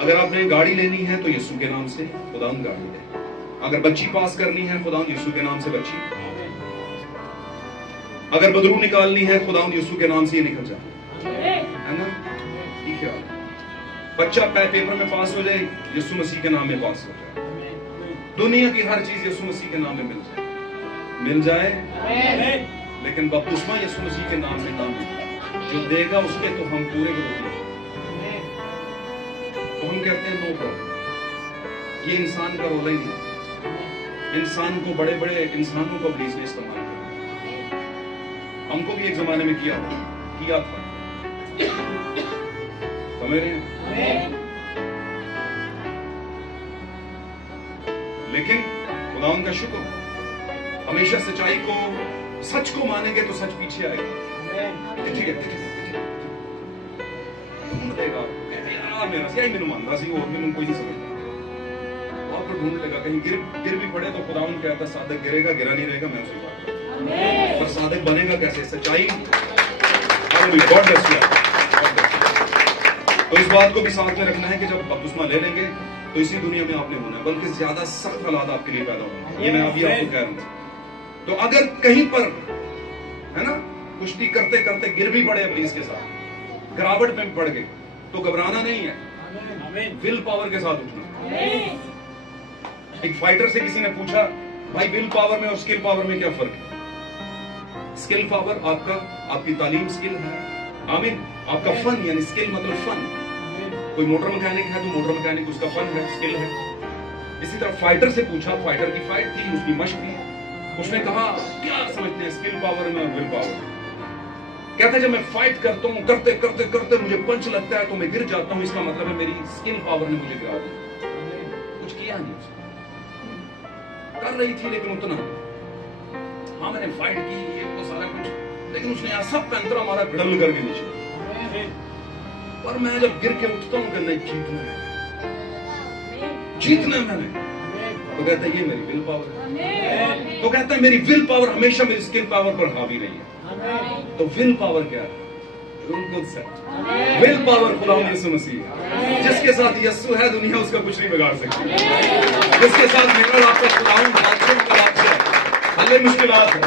अगर आपने गाड़ी लेनी है तो यीशु के नाम से खुदावंद गाड़ी ले, अगर बच्ची पास करनी है खुदावंद यीशु के नाम से बच्ची, अगर बदरू निकालनी है खुदावंद यीशु के नाम से ये निकल जाए, है ना? ठीक है। بچہ پیپر میں پاس ہو جائے یسوع مسیح کے نام میں پاس ہو جائے, دنیا کی ہر چیز یسوع مسیح کے نام میں مل جائے, لیکن بپتسمہ یسوع مسیح کے نام میں نہ ملے, جو دے گا اس کے تو ہم پورے کو دیں. تو ہم کہتے ہیں نو پرابلم, یہ انسان کا رول ہی نہیں. انسان کو بڑے بڑے انسانوں کو ابلیس نے استعمال کیا, ہم کو بھی ایک زمانے میں کیا تھا, سمجھ رہے ہیں؟ لیکن خداوند کا شکر, ہمیشہ سچائی کو, سچ کو مانیں گے تو سچ پیچھے آئے گا. ٹھیک ہے, ڈھونڈ دے گا میرا سی میں مانتا سی, اور میں کوئی نہیں سمجھتا, آپ کو ڈھونڈ لے گا. کہیں گر بھی پڑے تو خداوند کہتا ہے صادق گرے گا, گرا نہیں رہے گا, میں اسے بات کروں. پر صادق بنے گا کیسے؟ سچائی. تو اس بات کو بھی ساتھ میں رکھنا ہے کہ جب بپتسمہ لے لیں گے تو اسی دنیا میں آپ نے ہونا ہے, بلکہ زیادہ سخت حالات آپ کے لیے پیدا ہونا. یہ میں ابھی آپ کو کہہ رہا ہوں. تو اگر کہیں پر ہے نا کشتی کرتے کرتے گر بھی پڑے ابلیس کے ساتھ, گراوٹ میں پڑ گئے, تو گھبرانا نہیں ہے, ول پاور کے ساتھ اٹھنا. ایک فائٹر سے کسی نے پوچھا بھائی ول پاور میں اور اسکل پاور میں کیا فرق ہے؟ اسکل پاور آپ کی تعلیم اسکل ہے, آمین. آپ کا فن یعنی اسکل مطلب فن. کوئی موٹر مکینک ہے تو موٹر مکینک اس کا فن ہے, اسکل ہے. اسی طرح فائٹر سے پوچھا, فائٹر کی فائٹ تھی, اس کی مشق تھی, اس نے کہا کیا سمجھتے ہیں اسکل پاور میں اور ول پاور میں؟ کہتا ہے جب میں فائٹ کرتا ہوں, کرتے کرتے کرتے مجھے پنچ لگتا ہے تو میں گر جاتا ہوں, اس کا مطلب ہے میری اسکل پاور نے مجھے گرا دیا. کچھ کیا نہیں, اس نے کر رہی تھی لیکن اتنا, ہاں میں نے فائٹ کی یہ تو سارا کچھ, لیکن اس نے ایسا پینترا مارا گڑل کر کے نیچے. پر میں جب گر کے اٹھتا ہوں کہ نہیں جیتنا ہے میں نے, تو کہتا ہے یہ میری ول پاور ہے. تو کہتا ہے میری ول پاور ہمیشہ میری اسکل پاور پر حاوی رہی ہے. تو ول پاور کیا ہے؟ ول پاور خدا یسوع مسیح ہے. جس کے ساتھ یسوع ہے دنیا اس کا کچھ نہیں بگاڑ سکتی. جس کے ساتھ میرا آپ کا خداوند حل مشکلات ہے,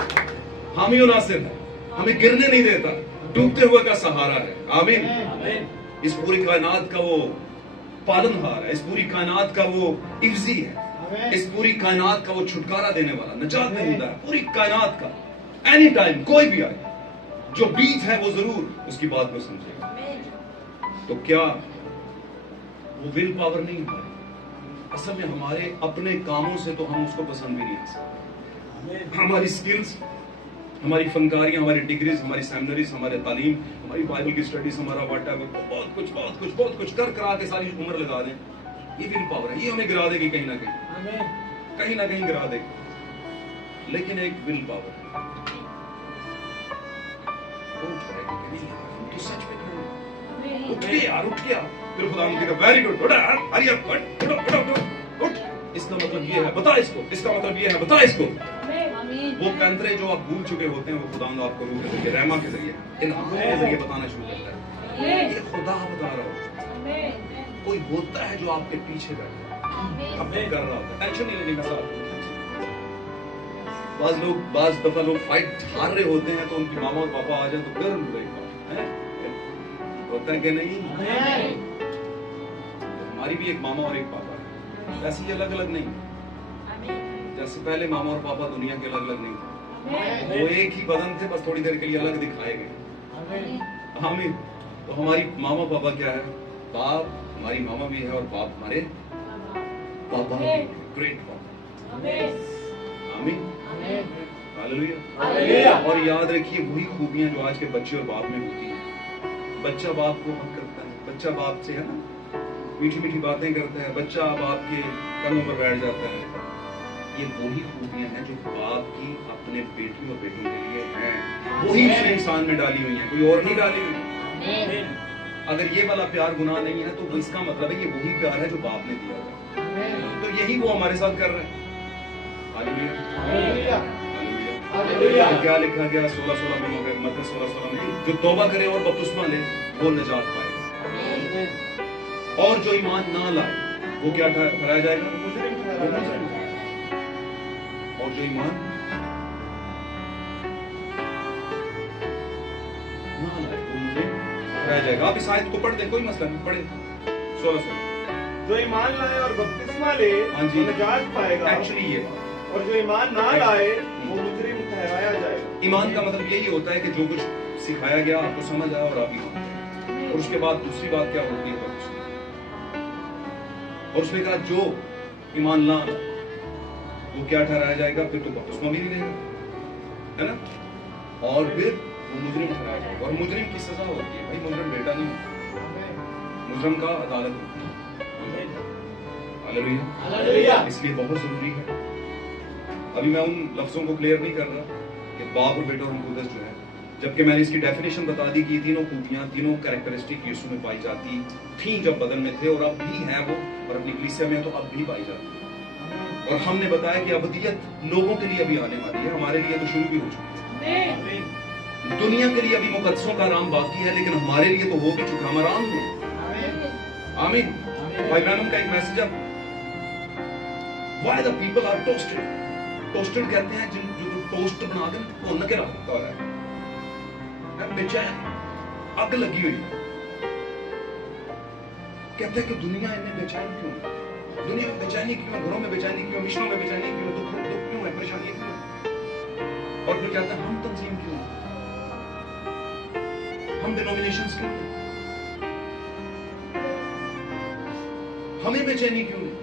حامی و ناصر ہے, ہمیں گرنے نہیں دیتا, ڈوبتے ہوئے کا سہارا ہے. آمین. اس پوری کائنات کا وہ پالن ہار ہے, اس پوری کائنات کا وہ حفظی ہے, اس پوری کائنات کا وہ چھٹکارا دینے والا, نجات دہندہ ہے پوری کائنات کا. اینی ٹائم کوئی بھی آئے, جو بیت ہے وہ ضرور اس کی بات کو سمجھے گا. تو کیا وہ ول پاور نہیں ہماری, اصل میں ہمارے اپنے کاموں سے تو ہم اس کو پسند بھی نہیں آ سکتے. ہماری سکلز, ہماری فنکاریاں, ہماری ڈگریز, ہماری سیمنریز, ہمارے تعلیم, ہماری بائبل کی سٹڈیز, ہمارا واٹ ایور, بہت کچھ کر کرا کے ساری عمر لگا دیں, یہ ول پاور ہے. یہ ہمیں گرا دے گی کہیں نہ کہیں گرا دے گی. لیکن ایک ول پاور تو سچ میں کرو, اٹھ گیا پھر خدا نے کہا ویری گڈ, ہری اپ, اٹھ. اس کا مطلب یہ ہے, بتا اس کو, اس کا مطلب یہ ہے, بتا اس کو. وہ پینترے جو آپ بھول چکے ہوتے ہیں وہ خدا آپ کو روح کے ذریعے, رحمہ کے ذریعے, ان آنکھوں کے ذریعے بتانا شروع کرتا ہے. یہ خدا بتا رہا ہوتا ہے. کوئی ہوتا ہے جو آپ کے پیچھے بیٹھا ہے, اب کر رہا ہوتا ہے, ٹینشن نہیں لینے کا ساتھ. بعض دفعہ لوگ فائٹ ہار رہے ہوتے ہیں تو ان کی ماما اور پاپا آ جائیں تو گرم رہے گا, ہوتا ہے کہ نہیں؟ ہماری بھی ایک ماما اور ایک پاپا ہے, ایسے ہی الگ الگ نہیں. جیسے پہلے ماما اور پاپا دنیا کے الگ الگ نہیں تھے, وہ ایک ہی بدن تھے, بس تھوڑی دیر کے لیے الگ دکھائے گئے. آمین. تو ہماری ماما پاپا کیا ہے؟ باپ ہماری ماما بھی ہے اور باپ ہمارے پاپا بھی ہے, گریٹ پاپا. آمین. ہاللیلویا. اور یاد رکھیے وہی خوبیاں جو آج کے بچے اور باپ میں ہوتی ہیں. بچہ باپ کو حق کرتا ہے, بچہ باپ سے ہے نا میٹھی میٹھی باتیں کرتا ہے, بچہ باپ کے کندھوں پر بیٹھ جاتا ہے. یہ وہی خوبیاں ہیں جو باپ کی اپنے بیٹیوں اور بیٹوں کے لیے ہیں, وہی اس نے انسان میں ڈالی ہوئی ہیں, کوئی اور نہیں ڈالی ہوئی. اگر یہ والا پیار گناہ نہیں ہے تو اس کا مطلب ہے یہ وہی پیار ہے جو باپ نے دیا تھا, تو یہی وہ ہمارے ساتھ کر رہے ہیں. ہاللیلویا. ہاللیلویا. کیا لکھا گیا 16 میں, متی 16 میں, جو توبہ کرے اور بپتسمہ لے وہ نجات پائے گا, اور جو ایمان نہ لائے وہ کیا ٹھہرایا جائے گا؟ اور جو ایمان نہ لائے وہ مجھے ٹھہرایا جائے گا. آپ اس آیت کو پڑھ دیں, کوئی مسئلہ نہیں, پڑھیں. 16 सुनो। जो ईमान लाए और बपतिस्मा ले हाँ जी। वो निजात पाएगा, एक्चुअली ये और जो ईमान ना लाए वो मुजरिम ठहराया जाएगा। ईमान का मतलब यही होता है कि जो कुछ सिखाया गया आपको समझ आया और आप ईमान लाए। और उसके बाद दूसरी बात क्या होती है बपतिस्मा, और उसने कहा जो ईमान ना लाए वो क्या ठहराया जाएगा, फिर तो बपतिस्मा भी नहीं लेगा, है ना, और फिर वो मुजरिम ठहराया जाएगा। और मुजरिम की सजा होती है भाई, मुजरिम बेटा नहीं होता, मुजरिम का अदालत होती है। हालेलुया। इसलिए बहुत जरूरी है। अभी मैं उन लफ्जों को क्लियर नहीं कर रहा कि बाप और बेटा और मुकद्दस जो है, जबकि मैंने इसकी डेफिनेशन बता दी कि तीनों खूबियां, तीनों कैरेक्टरिस्टिक यीशु में पाई जाती थी जब बदन में थे, और अब भी है वो, और अपनी कलीसिया में तो अब भी पाई जाती है। और हमने बताया कि अबदियत लोगों के लिए अभी आने वाली है, हमारे लिए तो शुरू भी हो चुकी है। दुनिया के लिए अभी मुकद्दसों का आराम बाकी है, लेकिन हमारे लिए तो हो भी चुका, हम आराम में। आमीन। भाई ब्रानम का एक मैसेज है, Why the people are toasted? Toasted कहते हैं जो टोस्ट बना के भुन के रखता है, बेचैन, आग लगी हुई। कहते हैं कि दुनिया इतनी बेचैन क्यों है? दुनिया में बेचैनी क्यों है? घरों में बेचैनी क्यों है? मिशनों में बेचैनी क्यों है? दुख क्यों है? परेशानी क्यों है? और फिर कहते हैं हम तंजीम क्यों है? हम डिनोमिनेशंस क्यों है? हमें बेचैनी क्यों है?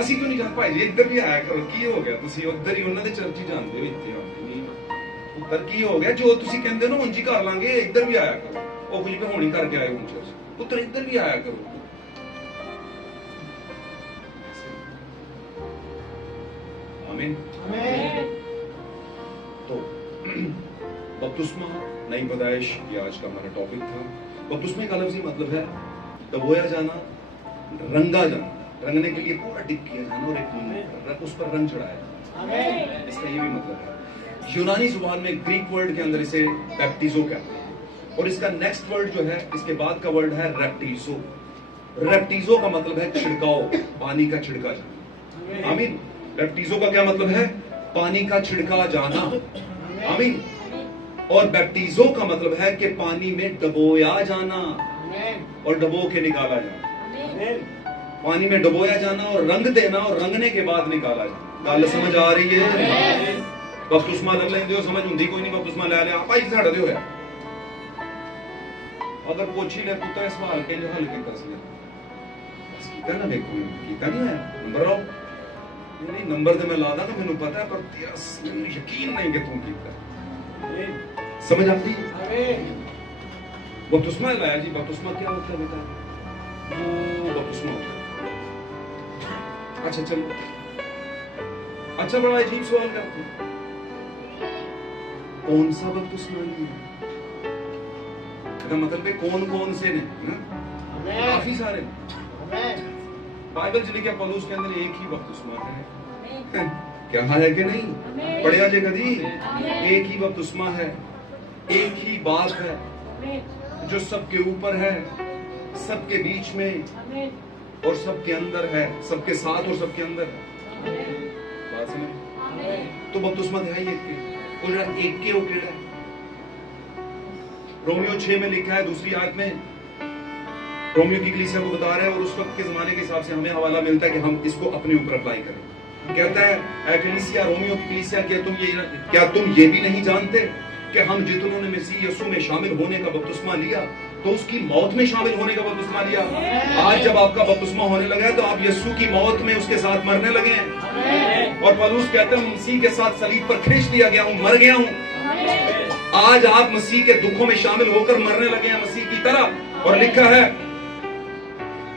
ਅਸੀਂ ਕਿਉਂ ਨਹੀਂ ਜਾਣ ਭਾਈ ਜੀ, ਇੱਧਰ ਵੀ ਆਇਆ ਕਰੋ, ਕੀ ਹੋ ਗਿਆ ਤੁਸੀਂ ਉੱਧਰ ਹੀ ਉਹਨਾਂ ਦੇ ਚਰਚ ਹੀ ਜਾਂਦੇ ਹੋ, ਇੱਥੇ ਆਉਂਦੇ ਨਹੀਂ, ਉੱਧਰ ਕੀ ਹੋ ਗਿਆ, ਜੋ ਤੁਸੀਂ ਕਹਿੰਦੇ ਹੋ ਨਾ ਉਂਝ ਹੀ ਕਰ ਲਾਂਗੇ, ਇੱਧਰ ਵੀ ਆਇਆ ਕਰੋ, ਉਹ ਕੁਝ ਵੀ ਹੋਣੀ ਕਰਕੇ ਆਏ ਹੁਣ ਚਰਚ, ਉੱਧਰ ਇੱਧਰ ਵੀ ਆਇਆ ਕਰੋ। आमीन। तो बपतिस्मा नई पैदाइश ये आज का हमारा टॉपिक था। बपतिस्मा का लफ्ज़ी मतलब है दबोया जाना, रंगा जाना, रंगने के लिए पूरा डिप किया जाना और एक उस पर रंग चढ़ाया जाना, इसका ये भी मतलब है। यूनानी जुबान में ग्रीक वर्ड के अंदर इसे बैप्टिजो कहते हैं, और इसका नेक्स्ट वर्ड जो है, इसके बाद का वर्ड है रैप्टिजो। रैप्टिजो का मतलब है छिड़काव, पानी का छिड़का जाना। आमीन। बैप्टिजो का क्या मतलब है? पानी का छिड़का जाना। आमीन। और बैप्टिजो का मतलब है कि पानी में डबोया जाना और डबो के निकाला जाना। पानी में डबोया जाना और रंग देना और रंगने के बाद निकाला जाना। गल समझ आ रही है? बपतिस्मा लग लेंदे हो, समझ हुंदी कोई नहीं, बपतिस्मा ले लिया भाई साढ़े दे होया। अगर पूछी ले पुत्तर इस सवाल के लिए हल कीता सी, बस कीता ना, देखो कीता नहीं है, नंबर आओ नहीं, नंबर तो मैं ला दा, मैंने पता है, पर तेरा यकीन नहीं कि तू कीता। समझ आती है? बपतिस्मा लाया जी। बपतिस्मा क्या होता है बताएं? वो बपतिस्मा होता है। अच्छा चलो, अच्छा बड़ा अजीब सवाल करते हैं, कौन सा बपतिस्मा लिया? मतलब है कौन कौन से ने? काफी सारे। बाइबल से लिखा पौलुस के अंदर एक ही बपतिस्मा है। क्या है कि नहीं? पढ़िया जे कदी, एक ही बपतिस्मा है, एक ही बात है जो सबके ऊपर है, सबके बीच में और सबके अंदर है, सबके साथ और सबके अंदर है। बात समझ? तो बपतिस्मा है एक के, और एक के वो केड़ा है। रोमियो 6 में लिखा है, दूसरी आयत में रोमियो की कलीसिया को बता रहे हैं, और उस वक्त के जमाने के हिसाब से हमें हवाला मिलता है कि हम इसको अपने ऊपर अप्लाई करें। कहता है कलीसिया, रोमियो की कलीसिया, क्या तुम ये भी नहीं जानते कि हम जितनों ने मसीह यीशु में शामिल होने का बपतिस्मा लिया तो उसकी मौत में शामिल होने का बपतिस्मा लिया। आज जब आपका बपतिस्मा होने लगा है तो आप यीशु की मौत में उसके साथ मरने लगे हैं। और पौलुस कहता है मसीह के साथ सलीब पर खींच दिया गया हूं, मर गया हूं। आज आप मसीह के दुखों में शामिल होकर मरने लगे हैं मसीह की तरह। और लिखा है,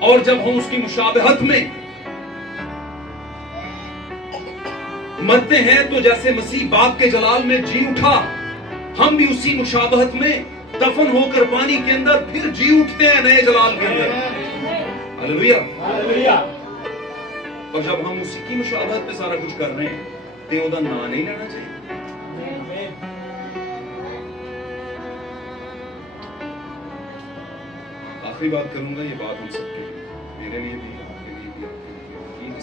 और जब हम उसकी मुशाबहत में मरते हैं तो जैसे मसीह बाप के जलाल में जी उठा, हम भी उसी मुशाबहत में दफन होकर पानी के अंदर फिर जी उठते हैं नए जलाल के अंदर। हालेलुया। और जब हम उसी की मुशाबहत में सारा कुछ कर रहे हैं तो उसका नाम नहीं लेना चाहिए। आखिरी बात करूंगा, ये बात हम सबके लिए, मेरे लिए भी, आपके लिए भी, आपके लिए भी,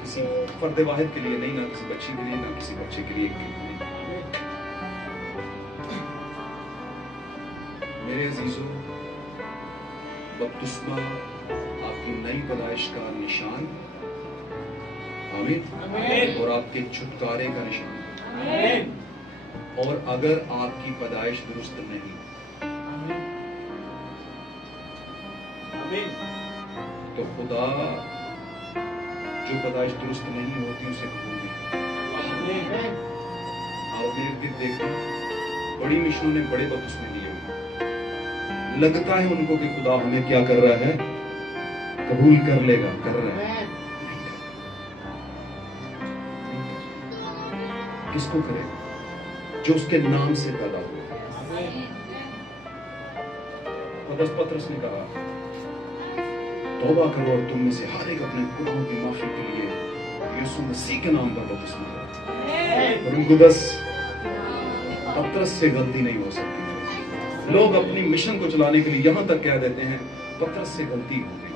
किसी फर्द वाहिद के लिए नहीं, ना किसी बच्ची के लिए, ना किसी बच्चे के लिए, एक के लिए। मेरे अजीजों, बपतिस्मा आपकी नई पैदाइश का निशान, आमीन, और आपके छुटकारे का निशान। और अगर आपकी पैदाइश दुरुस्त नहीं तो खुदा जो पैदाइश दुरुस्त नहीं होती उसे कबूल नहीं करता। आप मेरे इर्द गिर्द देखें, बड़ी मिशनों ने बड़े बपतिस्मे लिए हुए, लगता है उनको कि खुदा हमें क्या कर रहा है, कबूल कर लेगा, कर रहा है। किसको करेगा? जो उसके नाम से पैदा हुआ। पतरस ने कहा, तौबा करो और तुम में से हर एक अपने गुनाहों की माफी के लिए यीशु मसीह के नाम पर बपतिस्मा लो। और उनको पतरस से गलती नहीं हो सकती। लोग अपनी मिशन को चलाने के लिए यहां तक कह देते हैं पतरस से गलती हो गई।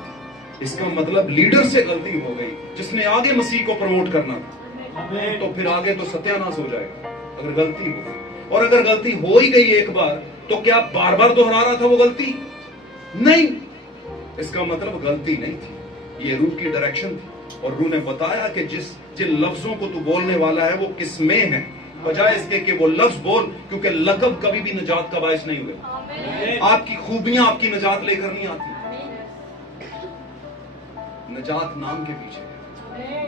इसका मतलब लीडर से गलती हो गई, जिसने आगे मसीह को प्रमोट करना था। तो फिर आगे तो सत्यानाश हो जाएगा अगर गलती हो। और अगर गलती हो ही गई एक बार, तो क्या बार बार दोहरा रहा था वो गलती? नहीं, इसका मतलब गलती नहीं थी, ये रूह की डायरेक्शन थी। और रूह ने बताया कि जिन लफ्जों को तू बोलने वाला है वो किसमें है, बजाय इसके कि वो लफ्ज बोल, क्योंकि लकब कभी भी निजात का बायस नहीं हुए। आपकी खूबियां आपकी निजात लेकर नहीं आती। निजात नाम के पीछे,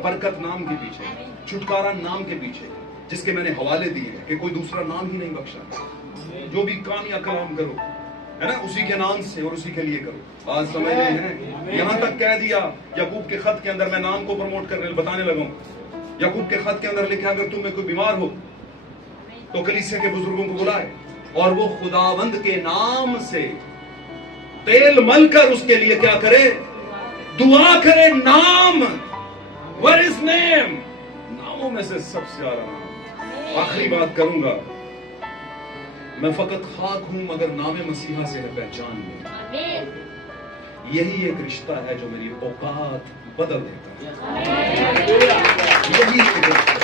बरकत नाम के पीछे, छुटकारा नाम के पीछे, जिसके मैंने हवाले दिए हैं कि कोई दूसरा नाम ही नहीं बख्शा। जो भी काम या कलाम करो, है ना, उसी के नाम से और उसी के लिए करो। आज समझ रहे हैं? यहां तक कह दिया याकूब के खत के अंदर, मैं नाम को प्रमोट करने बताने लगा। याकूब के खत के अंदर लिखा, अगर तुम में कोई बीमार हो तो कलीसिया के बुजुर्गों को बुलाए और वो खुदावंद के नाम से तेल मलकर उसके लिए क्या करे, दुआ करे। नाम, What is name? नामों में से सबसे ज्यादा नाम। आखिरी बात करूंगा, मैं फकत खाक हूं मगर नाम मसीहा से है पहचान में। यही एक रिश्ता है जो मेरी औकात बदल देता है। यही एक रिश्ता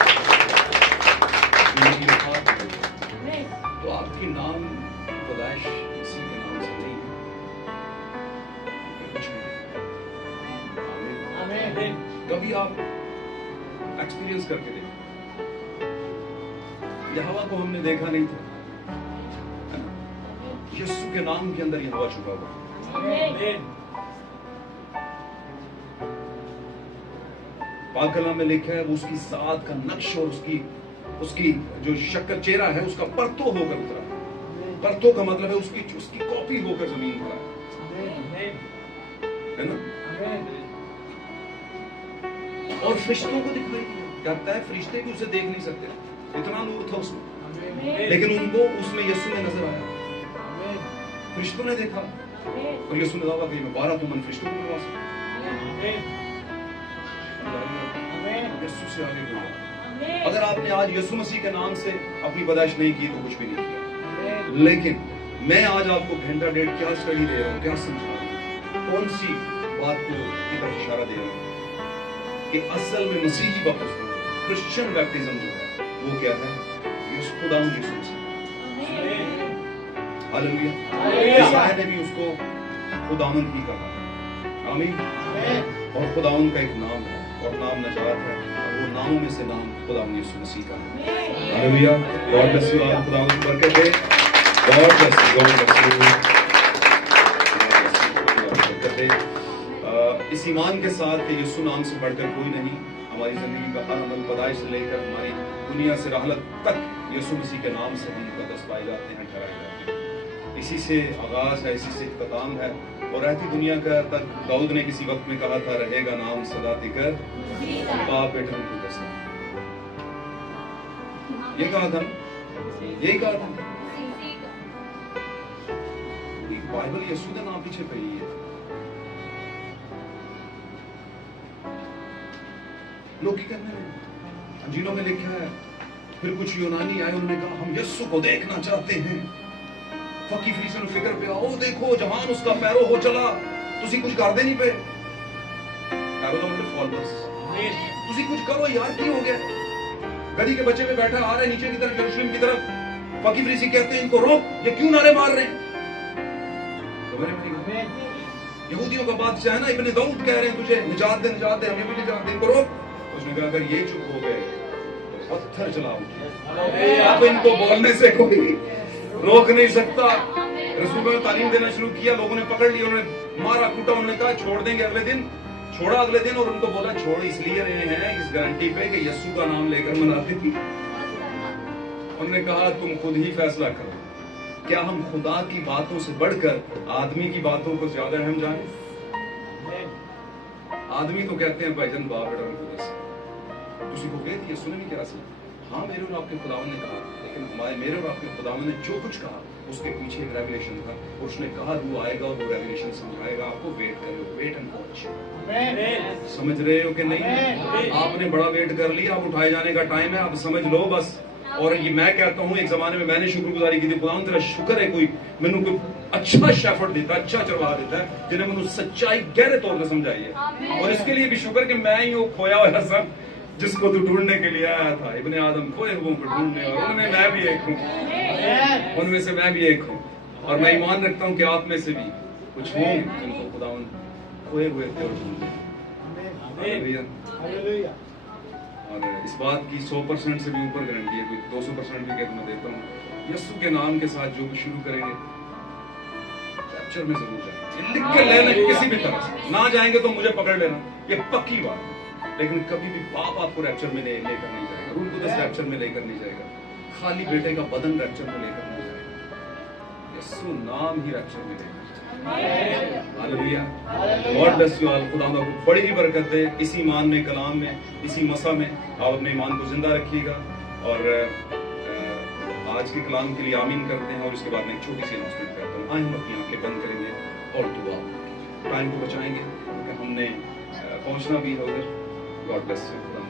मेरी औकात बदल देता है। तो आपकी नाम पैदाइश इसी के नाम से नहीं है। कभी आप एक्सपीरियंस करके देखो, यहोवा को हमने देखा नहीं था, यीशु के नाम के अंदर यहोवा छुपा हुआ। पाक कलाम में लिखा है, वो उसकी साथ का नक्श और उसकी जो शक्ल चेहरा है उसका परतो होकर उतरा। परतो का मतलब है उसकी कॉपी होकर जमीन पर है ना। और फरिश्तों को दिखाई दिया, कहता है फरिश्ते भी उसे देख नहीं सकते, इतना नूर था उसमें, लेकिन उनको उसमें यीशु में नजर आया। फरिश्तों ने देखा और यीशु ने दावा किया, मैं 12 तुमन फरिश्तों को करवा सकता। यीशु से आगे कोई। अगर आपने आज यीशु मसीह के नाम से अपनी पैदाइश नहीं की तो कुछ भी नहीं किया। लेकिन मैं आज आपको घंटा डेढ़ क्या स्टडी दे रहा हूँ, क्या समझा रहा हूँ, कौन सी बात को की तरफ इशारा दे रहा हूँ कि असल में मसीही बपतिस्मा, क्रिश्चियन बैप्टिज्म जो है वो क्या है, यीशु खुदावंद यीशु मसीह। हालेलुया। ईसाया ने भी उसको खुदावंद ही कहा। आमीन। और खुदावंद का एक नाम है और नाम नजात है, और वो नामों में से नाम खुदावंद यीशु मसीह का है। हालेलुया। God bless you. आप खुदावंद की बरकत दे। God bless you. God bless you. इस ईमान के साथ कि यीशु नाम से बढ़कर कोई नहीं, हमारी जिंदगी का हर अमल पैदाइश से लेकर हमारी दुनिया से राहलत तक यीशु मसीह के नाम से हम मुकद्दस पाए जाते हैं, ठहराए जाते हैं। इसी से आगाज है, इसी से इख्तिताम है। और रहती दुनिया का तक दाऊद ने किसी वक्त में कहा था, रहेगा नाम सदा तिकर बाप बेटा की कसम। ये कहा था, यही कहा था। बाइबल यीशु के नाम पीछे पड़ी है। लोग क्या करने लगे, अंजीलों में लिखा है, फिर कुछ यूनानी आए, उन्होंने कहा हम यीशु को देखना चाहते हैं। फकी फरीसन फिक्र पे आओ, देखो जहान उसका पैरो हो चला, तुसी कुछ कर दे नहीं पे। पैरो का मतलब फॉलोअर्स, तुसी कुछ करो यार, की हो गया। गधी के बच्चे पे बैठा आ रहा है नीचे की तरफ, यरूशलेम की तरफ। फकी फरीसी कहते हैं इनको रोक, ये क्यों नारे मार रहे हैं। यहूदियों का बादशाह है ना, इब्ने दाऊद कह रहे हैं तुझे निजात दे, हमें भी निजात दे, इनको रोक। उसने कहा अगर ये चुप हो गए तो पत्थर चलाओ। अब इनको बोलने से कोई रोक नहीं सकता। रसूल ने तालीम देना शुरू किया, लोगों ने पकड़ लिया, उन्होंने मारा कूटा, उन्होंने कहा छोड़ देंगे। अगले दिन छोड़ा, अगले दिन, और उनको बोला छोड़ इसलिए रहे हैं इस गारंटी पे कि यीशु का नाम लेकर मनाती थी। उन्होंने कहा तुम खुद ही फैसला करो, क्या हम खुदा की बातों से बढ़कर आदमी की बातों को ज्यादा अहम जाने? आदमी तो कहते हैं भाईजान बाप बेटा खुदा से उसी को कहती है, सुने नहीं क्या सी? हाँ मेरे और आपके खुदावन ने कहा, लेकिन हमारे मेरे और आपके खुदावन ने जो कुछ कहा उसके पीछे एक रेवलेशन था। उसने कहा वो आएगा और वो रेवलेशन समझाएगा आपको, वेट करो, वेट एंड वॉच। समझ रहे हो कि नहीं? आपने बड़ा वेट कर लिया, अब उठाए जाने का टाइम है, अब समझ लो बस। और ये मैं कहता हूँ, एक जमाने में मैंने शुक्रगुजारी की थी, खुदावन तेरा शुक्र है कोई मैंने कोई अच्छा शेफर्ड देता, अच्छा चरवाहा देता है जिन्हें मैंने सच्चाई गहरे तौर पर समझाई है। और इसके लिए भी शुक्र कि मैं ही वो खोया हुआ सब जिसको तू ढूंढने के लिए आया था। इब्ने आदम खोए हुओं को ढूंढने, और उनमें मैं भी एक हूँ, उनमें से मैं भी एक हूँ। और मैं ईमान रखता हूँ कि आप में से भी कुछ होंगे जिनको खुदावन खोए हुए थे और ढूंढे। और इस बात की 100% से भी ऊपर गारंटी है, कोई 200% भी कहकर मैं देता हूँ, यीशु के नाम के साथ जो भी शुरू करेंगे कैप्चर में जरूर जाएंगे। लिख के लेना किसी भी तरह से, ना जाएंगे तो मुझे पकड़ लेना, ये पक्की बात है। लेकिन कभी भी बाप आपको रैप्चर में लेकर नहीं जाएगा, रूल को 10 रैप्चर में लेकर नहीं जाएगा, खाली बेटे का बदन रैप्चर में लेकर नहीं जाएगा, यीशु नाम ही रैप्चर में लेकर। Hallelujah, God bless you all. खुदा आपको बड़ी ही बरकत दे इसी ईमान में, कलाम में, इसी मसा में आप अपने ईमान को जिंदा रखिएगा। और आज के कलाम के लिए आमीन करते हैं, और उसके बाद मैं एक छोटी सी अनाउंसमेंट करता हूँ। आए हम अपनी आंखें बंद करेंगे और दुआ टाइम को बचाएंगे, क्योंकि हमने पहुंचना भी है उधर। God bless you.